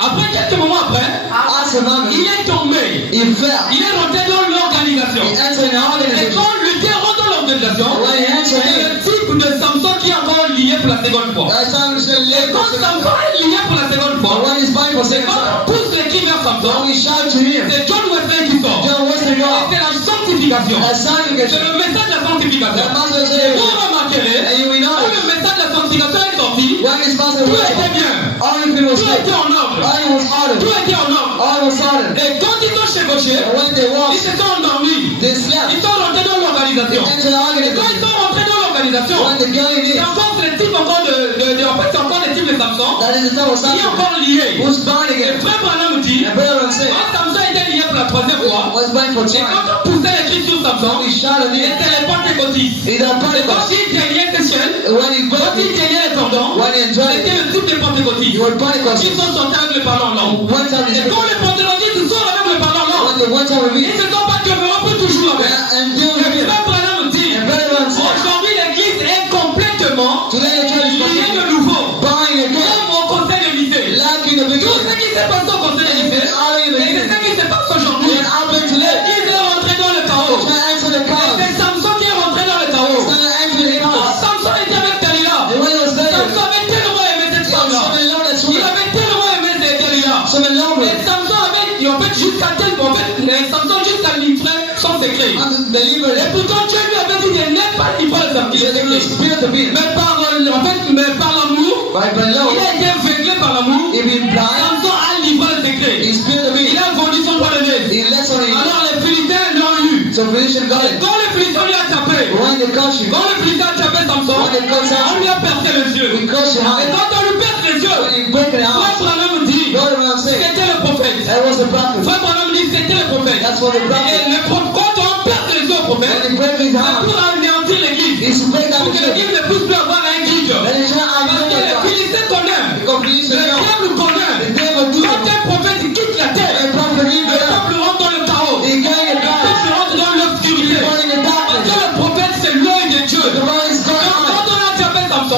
Après quelques moments après, As a man, il est tombé. he fell. Il est rentré dans l'organisation. He entered an Et organization. quand Luther rentre dans l'organisation, When he entered c'est it, le type de Samson qui est encore lié pour la seconde fois. that Samson Et left. quand Samson est lié pour la seconde But fois, when his body was c'est taken quand on out, pousse les cris vers Samson, when we shout to him, c'est John Wesley qui sort. John Wesley Et God, c'est la sanctification. a C'est sanctification. le message de la sanctification. The master Et said, vous remarquerez, and you will quand know, le message de la sanctification est sorti, when his master tout was était bien. everything was Tout good. était en ordre. All was Tout ordered. était en ordre. All was ordered. Et quand ils ont chevauché, And when they ils walked, se sont endormis. they slept. Ils sont rentrés dans l'organisation. Entered the Et quand organization. ils sont rentrés dans l'organisation, When they got in c'est it, encore le type encore en fait, c'est encore le type de Samson that is the time of qui est Samson. encore lié. Was born Et again. frère Branham dit, And Brother said, quand Samson était lié pour la troisième fois, was born for et time. quand on poussait les cris sur Samson, We shot at him. c'était les pentecôtistes. He done Et quand Pentecost. il déliait ses chaînes, When he quand got il it, déliait les cordons, when he enjoyed c'était it, le type de he pentecôtistes. was Pentecost. Ils sont sortis avec le parlant en langue. One time he Et quand les pentecôtistes sortent avec le parlant en langue, when they went out with ils me, ne se sont pas demeurés pour toujours avec. and deal with Et him. frère Branham dit, And Brother said, aujourd'hui l'église est complètement today the church is liée de complete. nouveau. Buying again. Comme au conseil de lycée. Like in the Tout beginning. ce qui s'est passé au conseil de lycée, And all in the et c'est beginning. ce qui se passe aujourd'hui. And happened today. L'église est rentrée dans le chaos. Try to answer the Et call. c'est Samson qui est rentré dans le chaos. Try to answer the call. Samson était avec Dalila. And when he was there, Samson avait tellement aimé cette he had femme-là. so many love that Il swim. avait tellement aimé cette Dalila. So many love Et with. Samson avait, en fait, jusqu'à tel point, en fait, Samson jusqu'à livrer son secret. And to deliver Et them. pourtant Dieu lui avait dit de ne pas livrer le He said, "You secret. spirit of being." Mais par l'amour, By il love, a été aveuglé par l'amour. he been blind. Samson a livré le secret. He spirit of Il being. a vendu son droit de nez. He lets on him. Alors les Philistins l'ont eu. So Physician got it. Quand les Philistins lui a tapé, When they catch him, quand les Philistins ont tapé Samson, when they catch on him, lui a percé les yeux. we catch him Et high. quand on lui perce les yeux, When he break it Frère out, Branham dit, God will say, c'était le prophète. that was the prophet. Frère Branham dit, c'était le prophète. That's what the prophet. Et quand on perce les yeux au When prophète, he break his c'est heart, pour anéantir l'église. it's to break down Pour the que church. l'église ne puisse plus avoir un guide. That is not Parce how que les you Philistins connaissent. Because Physician Le know. diable connaît. The devil do Quand it. un prophète quitte la terre, The prophet leave le it up. peuple rentre dans le chaos. He carry Le it down. peuple rentre dans l'obscurité. Born in the Parce que darkness. le prophèt, c'est l'œil de Dieu. The Lord is Donc God. quand on a tapé Samson,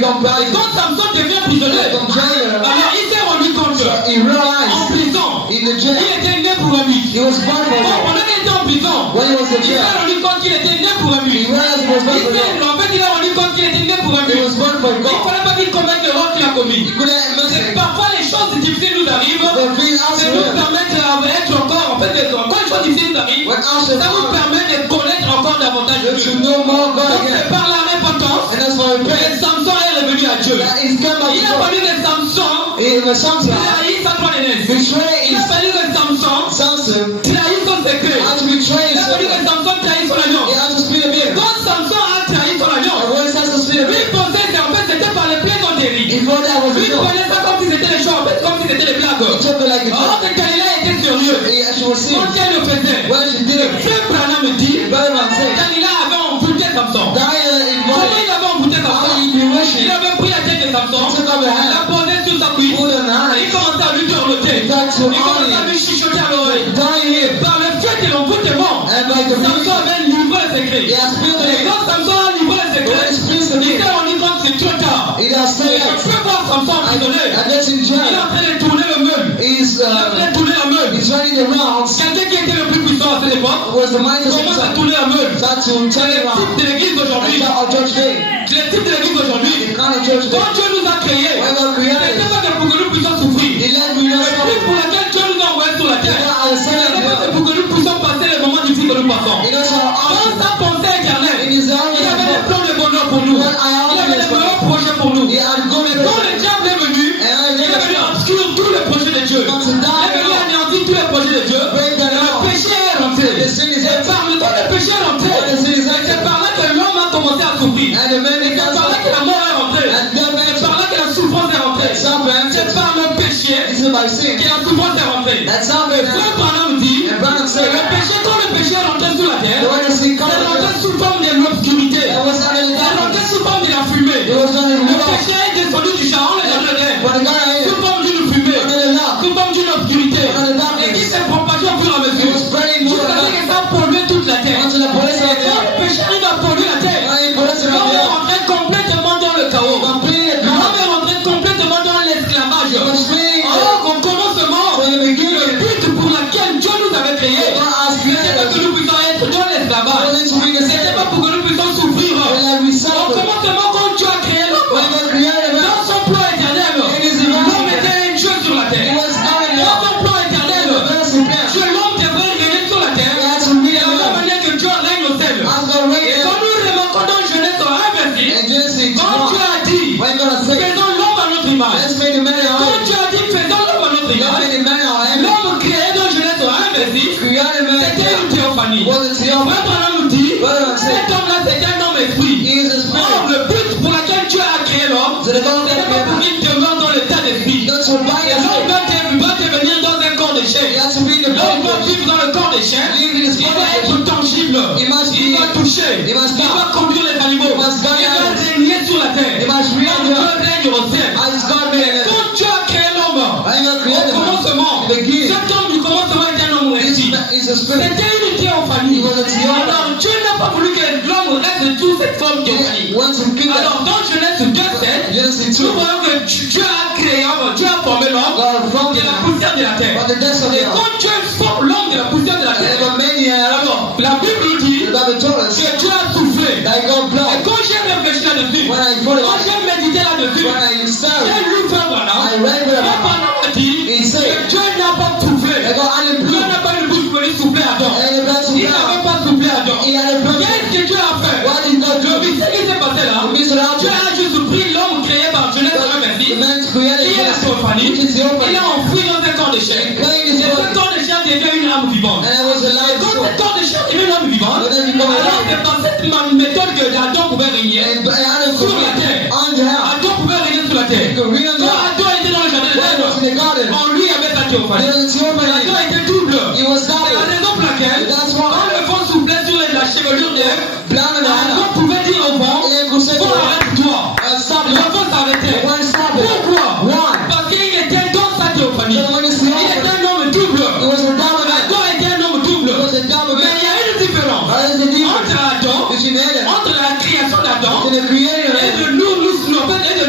become blind. Quand Samson devient prisonnier, Become jailer. alors il s'est rendu compte He en realized prison, in the il jail. était né pour un but. He was born for Bon, that. pendant qu'il était en prison, When he was in il s'est jail, rendu compte qu'il était né pour un but. he realized he was born for that. En fait, il a rendu compte qu'il était né pour un He but. was born for Il ne God. fallait pas qu'il commette l'erreur qu'il a commis. He couldn't miss Et it. parfois, les choses difficiles nous arrivent. But being Ça answered nous him. permet d'être encore, en fait, quand les choses difficiles nous arrivent, When answered ça nous permet de connaître encore davantage to Dieu. know more God Donc, c'est again. par la repentance And that's for que repentance. Samson est revenu à Dieu. That is come back Il to a God. fallu que Samson In the Samson, trahisse sa croyance. betray Il a his fallu que Samson Samson trahisse son secret. had to betray Il a fallu que himself. Samson trahisse son He alliance. had to split a bit. Quand Samson a trahi son And alliance, when Samson split a lui bit, pensait qu'en fait c'était par les plaisanteries. he thought that was a Lui joke. prenait ça comme si c'était les choses, en fait, comme si c'était les blagues. He took it like a Or joke. que Dalila était sérieux. She was serious. Quand elle le faisait, When she did it, Frère Branham me dit, Branham said, Dalila avait embouté Samson. Daniel in Comment money. il avait embouté How Samson? he bewitched Il him. avait pris la tête de Samson, Took up a hand. l'a posé sur sa cuisse, Put an et il eye. commençait à lui dorloter. He tried to Il commençait à honor lui him. chuchoter à l'oreille. Dying him. Par le fait de l'emboutement, And by the Samson beauty, avait livré le secret. he has split Et it. quand Samson a livré le When secret, he splits the il bit, s'est rendu compte que c'est trop tard. he has Et said je it. peux voir Samson emprisonné. I get in Il est jail. en train de tourner le meuble. He's Il est en train de tourner la meule. he's running the rounds. Quelqu'un qui était le plus puissant à cette époque Was the mightiest commence à person. tourner la meule. Start to turn C'est le around. type de l'église d'aujourd'hui. That's our church day. C'est le type de l'église d'aujourd'hui. The kind of church day. Quand Dieu nous a créés, When God ce created n'était us, pas que pour que nous puissions souffrir. He let me know Le but pour lequel Dieu nous a envoyés sur la terre, God has ce said n'est pas it. pour que nous puissions passer les moments difficiles que nous passons. He knows our Dans answer. sa pensée éternelle, In his own il avait des way. plans de bonheur pour nous. Well, I Il avait des always meilleurs projets pour nous. He had good Quand le diable est venu, il est venu obscurer tous les projets de Dieu. Il est venu anéantir tous les projets de Dieu. break that Le out. péché est rentré. The sin is Et par le temps le péché est rentré. The sin is Et c'est par là que l'homme a commencé à souffrir. And the man Et c'est par là que la mort est rentrée. and death C'est par là que la souffrance est rentrée. C'est par le péché It's by sin. que la souffrance est rentrée. That's how Frère Branham dit, And Branham que said, le péché, quand le péché est rentré sur la terre, when the sin c'est comes, rentré sous forme de l'obscurité. that was under the C'est rentré darkness. sous forme de la fumée. It was under the Le law. péché est descendu du char, on l'a dans le terre. When the guy Sous ate forme d'une fumée. under the law, Sous forme d'une obscurité. Et qui s'est propagé au fur et à it mesure. was spreading more Jusqu'à ce and que ça a pollué toute la terre. until the police Et are quand le péché arrive à polluer la terre, When he police are l'homme est rentré complètement dans le chaos. completely L'homme est rentré complètement dans l'esclavage. Or, au commencement, So in the le beginning, but pour lequel Dieu nous avait créés, God has c'était pas que created us nous puissions être dans l'esclavage. only to be the C'était same. pas pour que nous puissions souffrir. When I Au resuffer, commencement, quand Dieu a créé when l'homme, God created us, dans son plan éternel, l'homme était un Dieu sur la He terre. was not in Dans love. son plan éternel, That's the plan. Dieu, l'homme devrait régner sur la He terre. had to be De la même alone. manière que Dieu règne au ciel. As God Et reigned quand nous remarquons dans Genèse 1 verset, in Genesis quand Dieu 1, a dit, when God has said, faisons l'homme à notre image. let's make the man in our Quand image. Dieu a dit, faisons l'homme à notre Let's image, make the man in our image. l'homme créé dans Genèse 1 verset, Created man. c'était une théophanie. Was it your Frère Branham nous dit, Branham said, cet homme-là c'était un homme esprit. He is a Or, spirit. le but pour lequel Dieu a créé l'homme, So the God c'était that pas pour created qu'il demeure dans l'état d'esprit. not to buy Et us. l'homme doit devenir dans un corps de He chair. has to be in the L'homme doit body. vivre dans le corps des chiens. Live in his Il doit body. être tangible. He must Il be- doit toucher. he must Il touch. doit conduire les animaux. He must Il guide doit others. régner sur la terre. He must reign Quand on Dieu earth. règne au ciel. As God made us. Quand Dieu a créé l'homme, When God au created us, commencement, in the beginning, cet homme du commencement était un homme this récit. man is a spirit. C'était une théophanie. He was a theophany. Alors Dieu n'a pas voulu que l'homme reste sous cette forme théophanie. He wants to keep that. Alors dans Genèse 2:7, Genesis nous 2. voyons que Dieu a créé l'homme, Dieu a formé l'homme God formed de la him poussière de la terre. from the depths of Et the earth. quand Dieu forme l'homme de la poussière de la And terre, ever many are alors la Bible nous dit the Bible told us que Dieu a soufflé. that God Et blood. quand j'ai réfléchi là-dessus, When I thought quand about j'ai médité là-dessus, when I j'ai started, lu Frère Branham. I read Frère about Branham a dit He said, que Dieu n'a pas soufflé. that God had a Dieu blood. n'a pas une bouche pour lui souffler à Adam. And the blood to Il n'avait blood. pas soufflé à Adam. He had a blood. Qu'est-ce que Dieu a fait? What did God Le do? mystère qui s'est passé là, Mr. Dieu Albert, a juste pris l'homme créé par Genèse 1 the verset, man created qui est la us, théophanie, which is the il open. l'a enfoui dans un corps de chair. Clean Et his ce body. corps de chair devient une âme vivante. And I was Et alive quand soul. ce corps de chair devient une âme vivante, But then you go alors alive. c'est par cette méthode que Adam pouvait régner. And Adam Sur could la terre. on the house. Adam pouvait régner sur la terre. He could read on the Quand house. Adam était dans le jardin de When he was in l'Éden, the garden, en lui il y avait sa théophanie. there was a theophany. Adam était double. He was C'est la double. raison pour laquelle, That's quand why. le vent soufflait sur la chevelure d'Ève, Blood on the Adam hand. pouvait dire au vent, And then could say, vent arrête-toi. stop Le it. vent s'arrêtait. One stop it. Pourquoi? Why? Parce qu'il était dans sa théophanie. So when it's Il the était un homme double. It was a double man. Adam était un homme double. It was a double Mais man. il y a une différence What is the difference entre Adam, between Adam entre la création d'Adam and the creator et of de nous, en fait, et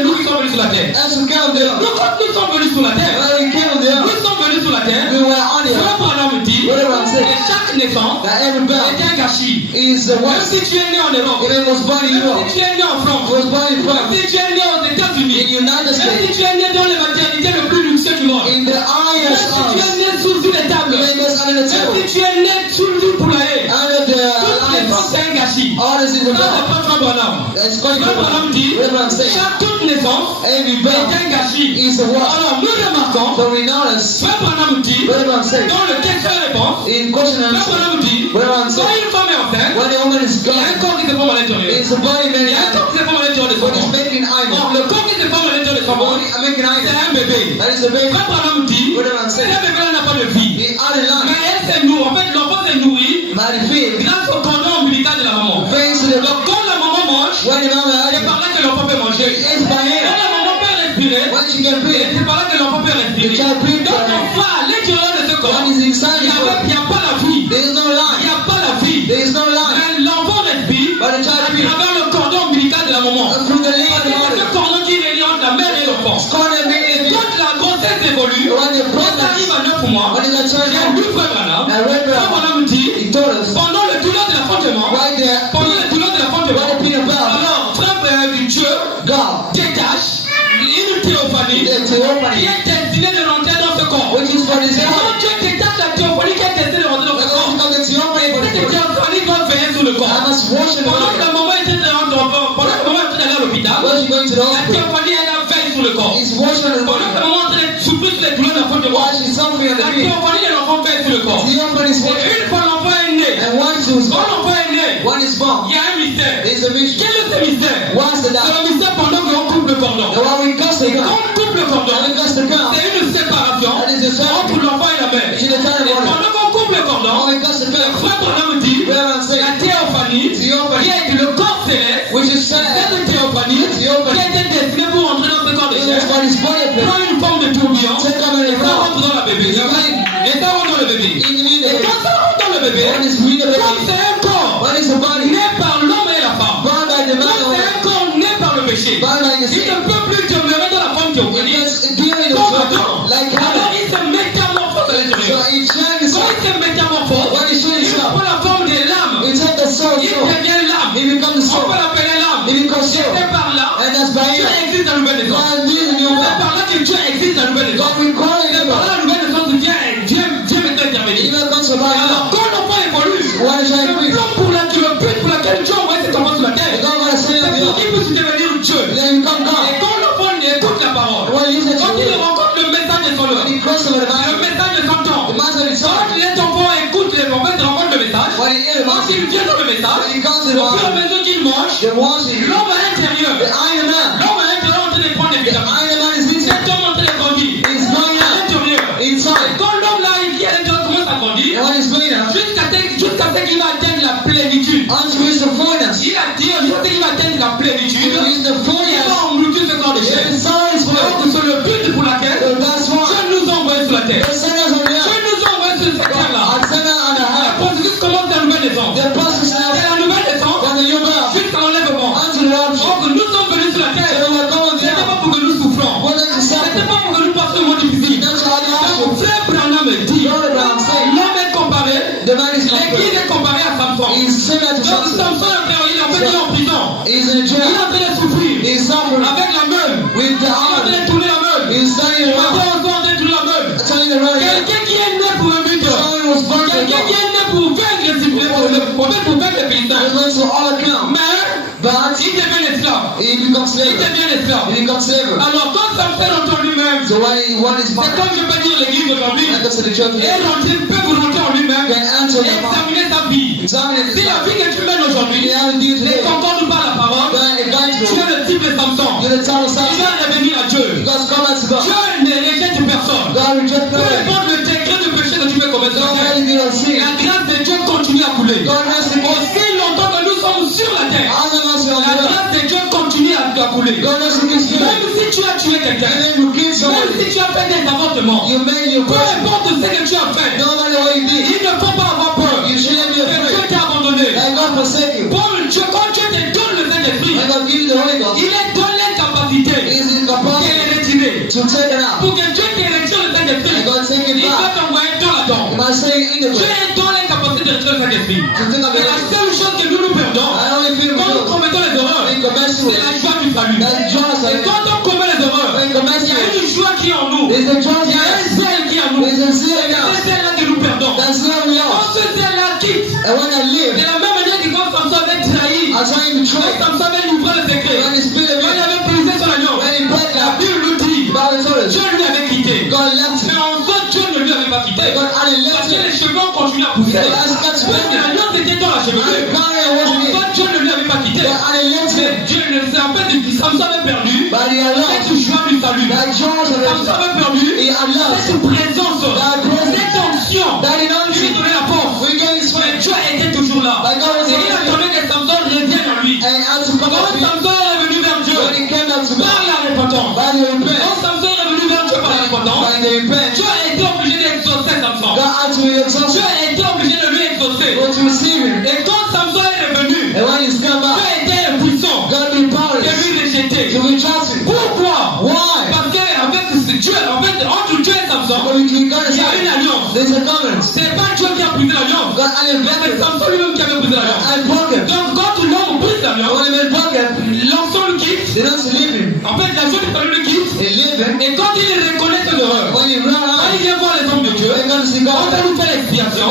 came there. Donc quand nous sommes venus sur la terre, When we came there, nous sommes venus sur la terre, we were on the Frère Branham dit What about que say? chaque naissance That every birth est un gâchis. is the Même worst. si tu es né en Europe, If it was born in même Europe, si tu es né en France, it was born in même France, si tu es né aux États-Unis, in United même si States, tu es né dans les maternités le plus luxueux du monde, in the même highest si tu es house, né sous une étable, even this under the même table, si tu es né sous une poulailler, under the toute naissance lights, c'est un gâchis. all this is the Ça, c'est birth. pas Frère Branham. That's quite Frère Branham dit, toute naissance every est birth un gâchis. is the worst. Alors nous remarquons, So we notice, Frère Branham dit, what about say? dans le question-réponse, In question and Frère answer, Branham dit, what about quand say? une femme est enceinte, When the woman is il y a un gone, corps qui se forme à l'intérieur. it's a body Il made y a un corps qui se forme à l'intérieur de son what is corps. making Or, iron. le corps qui se forme à l'intérieur de son corps, Body making c'est iron. un bébé. That is the baby. Frère Branham dit, What about say? ce bébé-là n'a pas de vie. The other Mais line, elle s'est nourrie. En fait, l'enfant s'est nourri by the feet, grâce au cordon ombilical de la maman. face to the Donc, quand la maman mange, when the mother c'est par là que l'enfant peut manger. is by Quand here, la maman peut respirer, when she can breathe, c'est par là que l'enfant peut respirer. the child breathes. Donc, enfin, à l'intérieur de ce corps, When is inside il the body, n'y a pas la vie. there is no Il n'y line. a pas la vie. There is no line. Mais l'enfant respire But the child à breathes travers le cordon ombilical de la maman. through the line of the C'est mother. ce cordon qui relie entre la mère et l'enfant. It's called a baby. Quand la grossesse évolue, When the quand ça arrive process, à 9 mois, when it's a j'ai child, lu Frère Branham. I read Frère Branham dit, he told us pendant le douleur de l'enfantement, right there, pendant le douleur de l'enfantement, when the peanut butter, alors Frère Dieu God, détache une théophanie the qui theophany, est destinée de rentrer dans ce corps. which is for this Et body. quand Dieu détache la théophanie qui est destinée de rentrer dans ce corps, Because the theophany for cette this body, théophanie doit veiller sur le I corps. must wash the Pendant que body. la maman était allée à l'hôpital, When she going to the la hospital, théophanie elle a veille sur le corps. he's washing the Pendant que la body. maman est en train de souffrir sur les douleurs d'enfantement, While she's suffering on la the feet, théophanie de l'enfant veille sur le corps. theophany is Et washing. une fois l'enfant est né, And once he was quand born, l'enfant est né, when he's born, il y a un mystère. there's a mystery. Quel est ce mystère? What's the C'est doubt? le mystère pendant qu'on coupe le cordon. The one we cuss the Quand gun. on coupe le cordon, When we cuss the gun, c'est une séparation that is the entre soul. l'enfant et la mère. She's the child Et of water. pendant qu'on coupe le cordon, When we cuss the gun, Frère Branham dit, where I'm la saying, théophanie, qui theophany, est le corps céleste, which is cette sad, théophanie, qui a été destinée pour entrer dans ce corps de it chair, is for his body plate. prend une forme de tourbillon, Take on et the ça ground. rentre dans la bébé. Et ça rentre dans le bébé. In the Et quand ça rentre dans le bébé, when it's with the comme baby, c'est un corps when it's a body, né par l'homme et la femme, born by the comme man c'est un corps né par le péché, born by the il sin, ne peut plus demeurer dans la forme théophonique. it's dealing with Comme the Adam. like Alors Adam. il se métamorphose à So l'intérieur. he changes Quand il se métamorphose, when he shows il himself, prend la forme des lames. he takes the soul, Il devient l'âme. he becomes the On soul, peut l'appeler l'âme. he becomes soul, C'est par là and that's by Dieu him. existe la nouvelle naissance. God is a new C'est man. par là que Dieu existe la nouvelle naissance. God will call C'est him par là about. la nouvelle naissance où Dieu maintenant intervenir. Even comes about Alors now. quand l'enfant évolue, What is le that with? plan le but pour lequel Dieu envoie cet enfant sur la terre, God gonna c'est send him pour qu'il here. puisse devenir Dieu. Then you come Et God. quand l'enfant écoute la parole, When he listens to quand il the word, rencontre le message de son when homme, he crosses over the le mountain, message de son temps, the mountain is quand hard. les enfants écoutent les enfants rencontrent le message, When he hears the quand mountain, il vient dans le message, when he comes to the au fur et à mountain, mesure qu'il mange, the watching, l'homme à l'intérieur, the iron man, l'homme à l'intérieur est en train de prendre des the vitamines. iron man is eating, Cet homme est en train de grandir. he's going À out l'intérieur. Et inside. quand l'homme là, il vient à l'intérieur, commence à grandir, And when he's going out, jusqu'à ce qu'il va atteindre la plénitude. unto his the fullness, Il a dit, jusqu'à ce qu'il va atteindre la plénitude, to his the il fullness, va engloutir ce corps de chair. the soul is full. Donc c'est le but pour laquelle So that's why Dieu nous a envoyés sur la terre. the sinners on the Dieu earth nous a envoyés sur cette terre-là. are sinners on the Le earth. processus commence dans la nouvelle naissance. The process C'est now la nouvelle naissance from the new birth jusqu'à l'enlèvement. unto the rapture. Donc nous sommes venus sur la terre. So we're going Ce n'était there. pas pour que nous souffrons. What does it Ce say? n'était pas pour que nous passions un moment difficile. That's how the Donc rapture. frère Branham dit, Brother Brown say, l'homme est comparé, the man is l'église compared. est comparée à Samson. He's similar to Donc Samson. Samson il est en fait il est en prison. He's in Il est jail. en train de souffrir. He's suffering Avec la meule. with the Il est en train arm. de tourner la meule. He's turning Il est en around, train de tourner la meule. turning around again. Quelqu'un qui est né pour un but. Someone was born to Quelqu'un qui God. est né pour vaincre les pour vaincre les He Philistins. went to all account, Mais but il devient esclave. he becomes Il slave. devient esclave. He becomes slave. Alors quand Samson entend lui-même, So when his c'est mother comme je peux dire l'église aujourd'hui, enters to the church, et rentrer, peut vous rentrer en lui-même, can answer et the mouth. examiner sa vie. Examine Si his la life. vie que tu mènes aujourd'hui The reality ne today, concorde pas la parole, then it guides tu you. es le type de Samson. You're the child of Tu Samson. dois revenir à Dieu. Because come back to God. Dieu ne rejette personne. God rejects Peu nobody. importe le degré de péché que tu peux commettre, Don't la really do a sin. grâce de Dieu continue à couler. God rest in peace. Aussi longtemps que nous sommes sur la terre, All the mercy on la the earth. grâce de Dieu continue à couler. God rest in peace. Même si tu as tué quelqu'un, Even if you kill même somebody, si tu as fait des avortements, you made your peu person. importe ce que tu as fait, No matter what you did, il ne faut pas avoir peur. you shouldn't be Que Dieu afraid. t'a abandonné. That God forsake you. Quand Dieu te donne le Saint-Esprit, When God gives you the Holy Ghost, il est donné la capacité He is in de capacity les retirer. to take it out. Pour que Dieu te retire le Saint-Esprit, And God take it il va back. t'envoyer dans la dent. You must say in the Dieu way. est dans l'incapacité de retirer le Saint-Esprit. To take up Et la seule chose que nous perdons, I only feel quand nous good. commettons les erreurs, When commence c'est la joie du salut. That joy Et is quand on commet les erreurs, when commence il y a une joie qui est en nous. There's a joy Il y a un zèle qui est en nous. There's a zeal Et in us. c'est celle-là que nous perdons. That's where we Quand are. ce zèle-là quitte, And when I de live, la même manière que quand Samson avait trahi, I try to quand try. Samson avait livré le secret, When he split quand il it, avait brisé son agneau, when he broke la that, Bible nous dit, Bible told us, Dieu lui avait quitté. God left Mais him. en fait, Dieu ne lui avait pas quitté. God hadn't Parce left que him. les cheveux ont continué à pousser. The last got to Parce que l'agneau était dans la And the chevelure. crown En wasn't in. fait, Dieu ne lui avait pas quitté. God hadn't left Mais him. Dieu ne s'est en fait, Samson avait perdu But he had lost. cette joie du salut. That joy of Samson avait perdu He had lost. cette présence, That presence. cette onction That qui lui anointing. donnait la force. We gave his Mais way. Dieu était toujours là. But God was Et il attendait que Samson revienne en lui. And had to come Quand up to him. Samson est revenu vers Dieu When he came up to par God, la repentance, by the quand repent, Samson est revenu vers Dieu par la repentance, by the repent, Dieu a été obligé d'exaucer Samson. God had to exalt Dieu him. a été obligé de lui exaucer. Go to receive him. Et quand Samson est revenu, And when he's come Dieu back, a été impuissant God be de powerless. lui rejeter. To reject him. Pourquoi? Why? Parce qu'avec Dieu, en fait, entre Dieu et Samson, When we God il is y a une alliance. there's a covenant. C'est pas Dieu qui a brisé l'alliance, God hadn't mais c'est left him. Samson lui-même qui avait brisé l'alliance. I broke him. Donc quand l'homme brise l'alliance, When he made broken, l'ensemble le quitte. they don't leave him. En fait, la joie du salut le quitte. They leave him. Et quand il reconnaît ses erreurs, When he ran quand il out, vient voir les hommes de Dieu, when God see quand God, on nous fait l'expiation,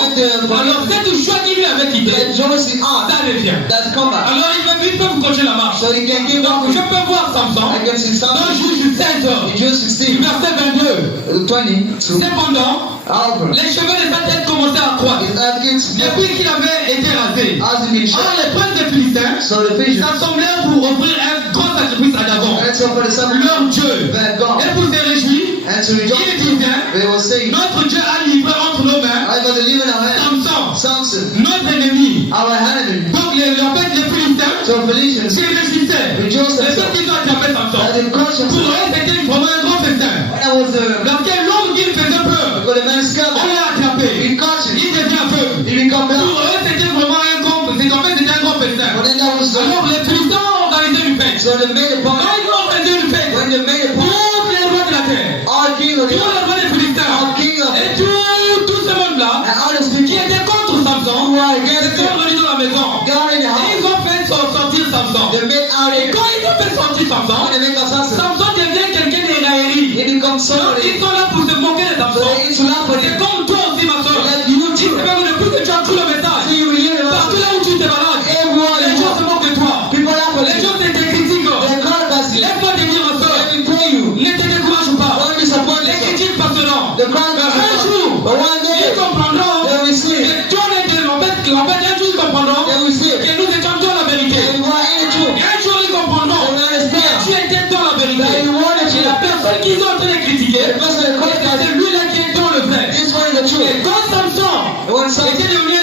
alors cette joie qui lui avait quitté, that joy is on. ça revient. That's come back. Alors il peut vous continuer la marche. So he can give Donc up. je peux voir Samson I can see dans something. Juge 16, In June 16, verset 22. 20 to Cependant, Albert. les cheveux de sa tête commençaient à croître His head gets depuis qu'il avait été rasé. as he been Alors shot. les princes des Philistins So the vision. s'assemblèrent pour offrir un grand sacrifice à Dagon, And so for the son leur Dieu. of God. Et pour se réjouir, And to il rejoice, disait, they will say, notre Dieu a livré entre nos mains I got to live in our hand. Samson, Samson, notre ennemi. our enemy. Donc en fait, les Philistins So Philistines, se réjouissaient. rejoice Et ceux themselves. qui ont attrapé Samson, That in pour conscience, eux, c'était vraiment un grand festin. that was the Dans quel l'homme qui faisait peur, because the man's on covered. l'a attrapé. He caught him. Il devient aveugle. He become Pour blind. eux, c'était vraiment un grand festin. En fait, c'était un grand festin. But then that was Alors, les Philistins ont organisé une fête. so they made a Quand point. ils ont organisé une fête, When they made a point, tous les rois de la terre, all king of tous the les rois des Philistins, all king of et tout ce monde-là, and all the qui people étaient contre Samson, who are se against sont him, réunis dans la maison. God in the Et house, ils ont fait sortir Samson. they made out Et a quand ils ont fait sortir Samson, when they make a Samson, Samson devient quelqu'un de raillerie. he becomes Donc, somebody. ils sont là pour se moquer de So Samson. they need to laugh at C'est him. comme toi aussi, ma soeur. Like you Si too. c'est même depuis que tu as cru le So message, you will hear the partout message. là où tu te balades, Everywhere les you gens go, se moquent de toi. people laugh at Les you. gens te critiquent. They call us. Laisse-moi te dire, ma soeur, Let me tell you. ne te décourage pas. Don't disappoint Les yourself. critiques passeront. The crowd Mais un doesn't jour, But one day, ils comprendront they will see. que toi n'étais en fait, un jour ils comprendront They will see. que nous étions dans la vérité. And you are in the Et truth. un jour ils comprendront They will understand. que tu étais dans la vérité. That you want the Et la truth. personne qu'ils ont en train de critiquer, The person that calls c'est us, celui-là qui est dans le vrai. this one is the Et truth. quand Samson The one Samson, était devenu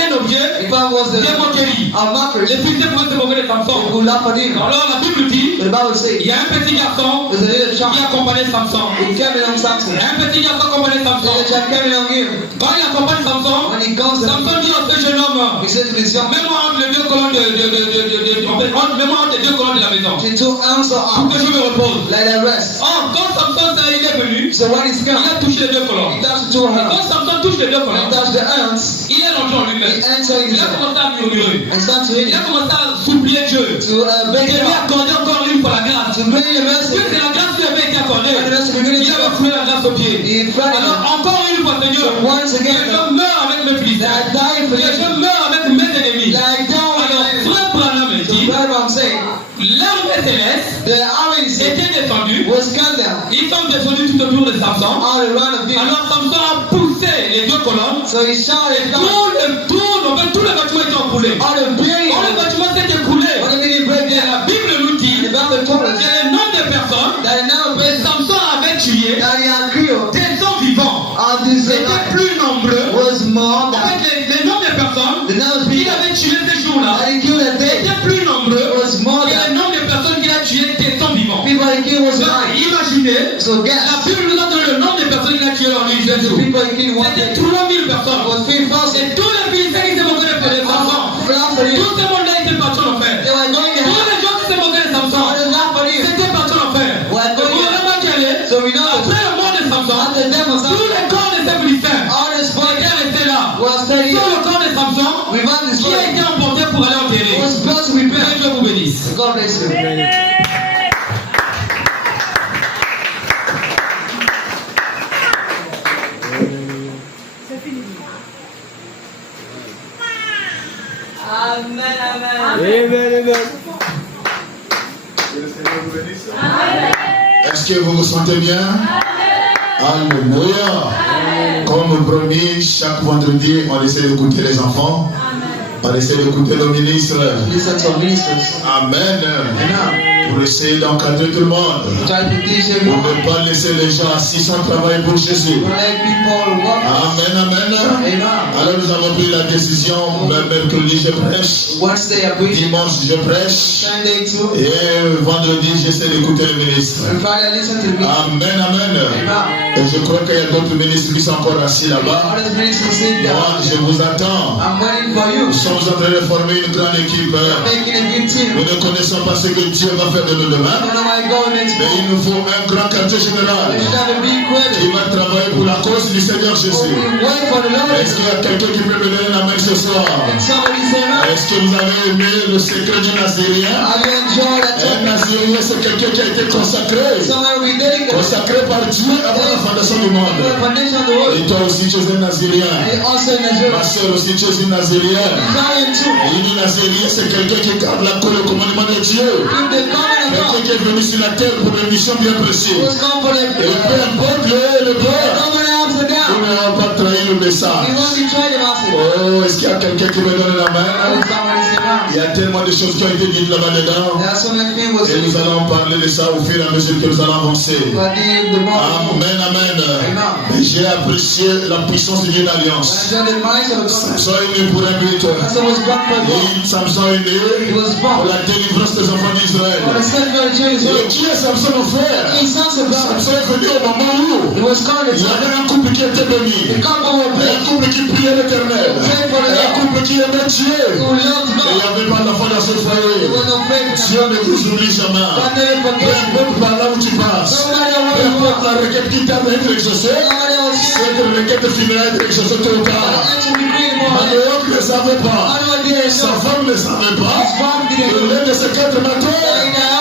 un objet if I was de moquerie, a mocker, les Philistins pouvaient se moquer de they Samson. would laugh at him. Alors la Bible dit, The Bible says, il y a un petit garçon there's a little qui child accompagnait Samson. who came along Samson. Un petit garçon accompagnait The Samson. little child came along him. Quand il accompagne Samson, When he comes, Samson dit à ce jeune homme, he says to this young man, mets-moi entre les deux colonnes mets-moi entre les deux colonnes de la maison, the two arms are pour out, que je me repose. let them rest. Or, quand Samson il est venu, So when he's il come, a touché les deux he colonnes. touched the two Et hands. quand Samson touche les deux When he colonnes, touched the hands, il est rentré en he lui-même. entered Il a himself commencé à murmurer. and started to Il hit a him, commencé à supplier Dieu. to beg Il him lui a out, accordé encore une fois la grâce. to bring the mercy. Puisque la grâce lui avait été accordée, When the mercy began il to avait come, foulé la grâce au pied. he cried Alors out, encore une fois, Seigneur, once que again, je meurs avec mes Philistins, that I died for que je you, meurs avec mes ennemis. like down Alors, frère Branham me So dit, that's what I'm saying. l'armée céleste The army était descendue, was come down ils sont descendus tout autour de Samson. all around of him. Alors Samson a poussé les deux colonnes, So he shouted down, tout le bâtiment était écoulé. all the building, Quand le bâtiment s'est écoulé, all the building break et down. la Bible nous dit And the Bible told que us le nombre de personnes that now que Samson avait tué, that he had killed des hommes vivants, of this étaient plus nombreux. was more En than fait, les nombres de personnes the number of qu'il people avait tués ces jours-là that he killed that day étaient plus nombreux was more que le than nombre de personnes qu'il a tuées des hommes vivants. people he killed was Donc, nine. imaginez, So la guess Bible nous a donné le nombre de personnes qu'il a tuées en lui the Jésus. people he killed one C'était day 3000 personnes. was 3,000. Et tous les Philistins qui se moquaient de Samson, Laugh at him. tout ce monde-là était parti en enfer. They were going to Tous hell. les gens qui se moquaient de Samson, All the laugh at him. c'était parti en enfer. Were dominant. Après le mort de Samson, At the death of tous Samson, les corps de ces Philistins all the spoil étaient restés là. was steady. Sur le corps de Samson, Without this qui a été emporté pour aller enterrer. was supposed to be Que buried. Dieu vous bénisse. God bless you. Est-ce que vous vous sentez bien? Alléluia. Comme promis, chaque vendredi, on essaie d'écouter les enfants. On essaie d'écouter le ministre. Listen to ministers. Amen. Amen. Pour essayer d'encadrer tout le monde. Try to teach Pour everyone. ne pas laisser les gens assis sans travail pour Jésus. To let people walk. Amen, amen. Amen. Alors nous avons pris la décision, le mercredi je prêche, Wednesday I preach. dimanche je prêche, Sunday too. et vendredi j'essaie d'écouter le ministre. And Friday listen to the minister. Amen, amen. Amen. Et je crois qu'il y a d'autres ministres qui sont encore assis là-bas. All the ministers sit Moi, down. je vous attends. I'm waiting for you. Nous sommes en train de former une grande équipe. Making a good team. Nous ne connaissons pas ce que Dieu va faire de nous I demain, don't know why God next mais il month. nous faut un grand quartier général We should have a big qui wedding. va travailler pour la cause du Seigneur So Jésus. we wait for the Lord. Est-ce qu'il y a quelqu'un qui peut me donner la main ce soir? Can somebody say amen? Est-ce que vous avez aimé le secret du Nazérien? Have you enjoyed that Un topic? Nazérien, c'est quelqu'un qui a été consacré. Somewhere we dedicated Consacré par Dieu avant la fondation du to the monde. foundation of the world. Et toi aussi, tu es un Nazérien. And also in Nigeria. Ma soeur aussi, tu es une Nazérienne. Zion too. Et une Nazérien, c'est quelqu'un qui garde la le commandement de Dieu. If the covenant of Quelqu'un God qui est venu sur la terre pour une mission bien précise. was come for the Et peu importe le peur, covenant ups and nous downs, n'allons pas trahir le we message. won't betray the message. Oh, est-ce qu'il y a quelqu'un qui me donne la Will main? somebody say amen? Il y a tellement de choses qui ont été dites là-bas dedans. There are so many things was Et nous allons parler de ça au fur et à mesure que nous allons avancer. but the more Amen, amen. Et j'ai apprécié la puissance de Dieu d'alliance. when I joined the minds of the covenant, Samson est né pour un but. Samson was born for God. Et Samson est né He was pour born la délivrance des enfants for the d'Israël. sake of the church. Et qui est Samson mon frère? His sons of God. Samson est venu au moment où He was called il y avait un couple qui était béni. the couple of Un couple qui priait l'Éternel. Un couple qui aimait Dieu. who loved Et il n'y God. avait pas d'enfant dans ce There foyer. was no faith in Dieu ne vous oublie jamais. God never Peu forgets you. importe par là où tu passes. No matter Peu where you importe are, la requête qui t'a été exaucée. no matter what you Cette requête finira être exaucée tôt ou tard. actually decree more. Maléoc ne savait pas. I know didn't Sa know. femme ne savait pas. His mom didn't Que know. l'un de ces 4 matins,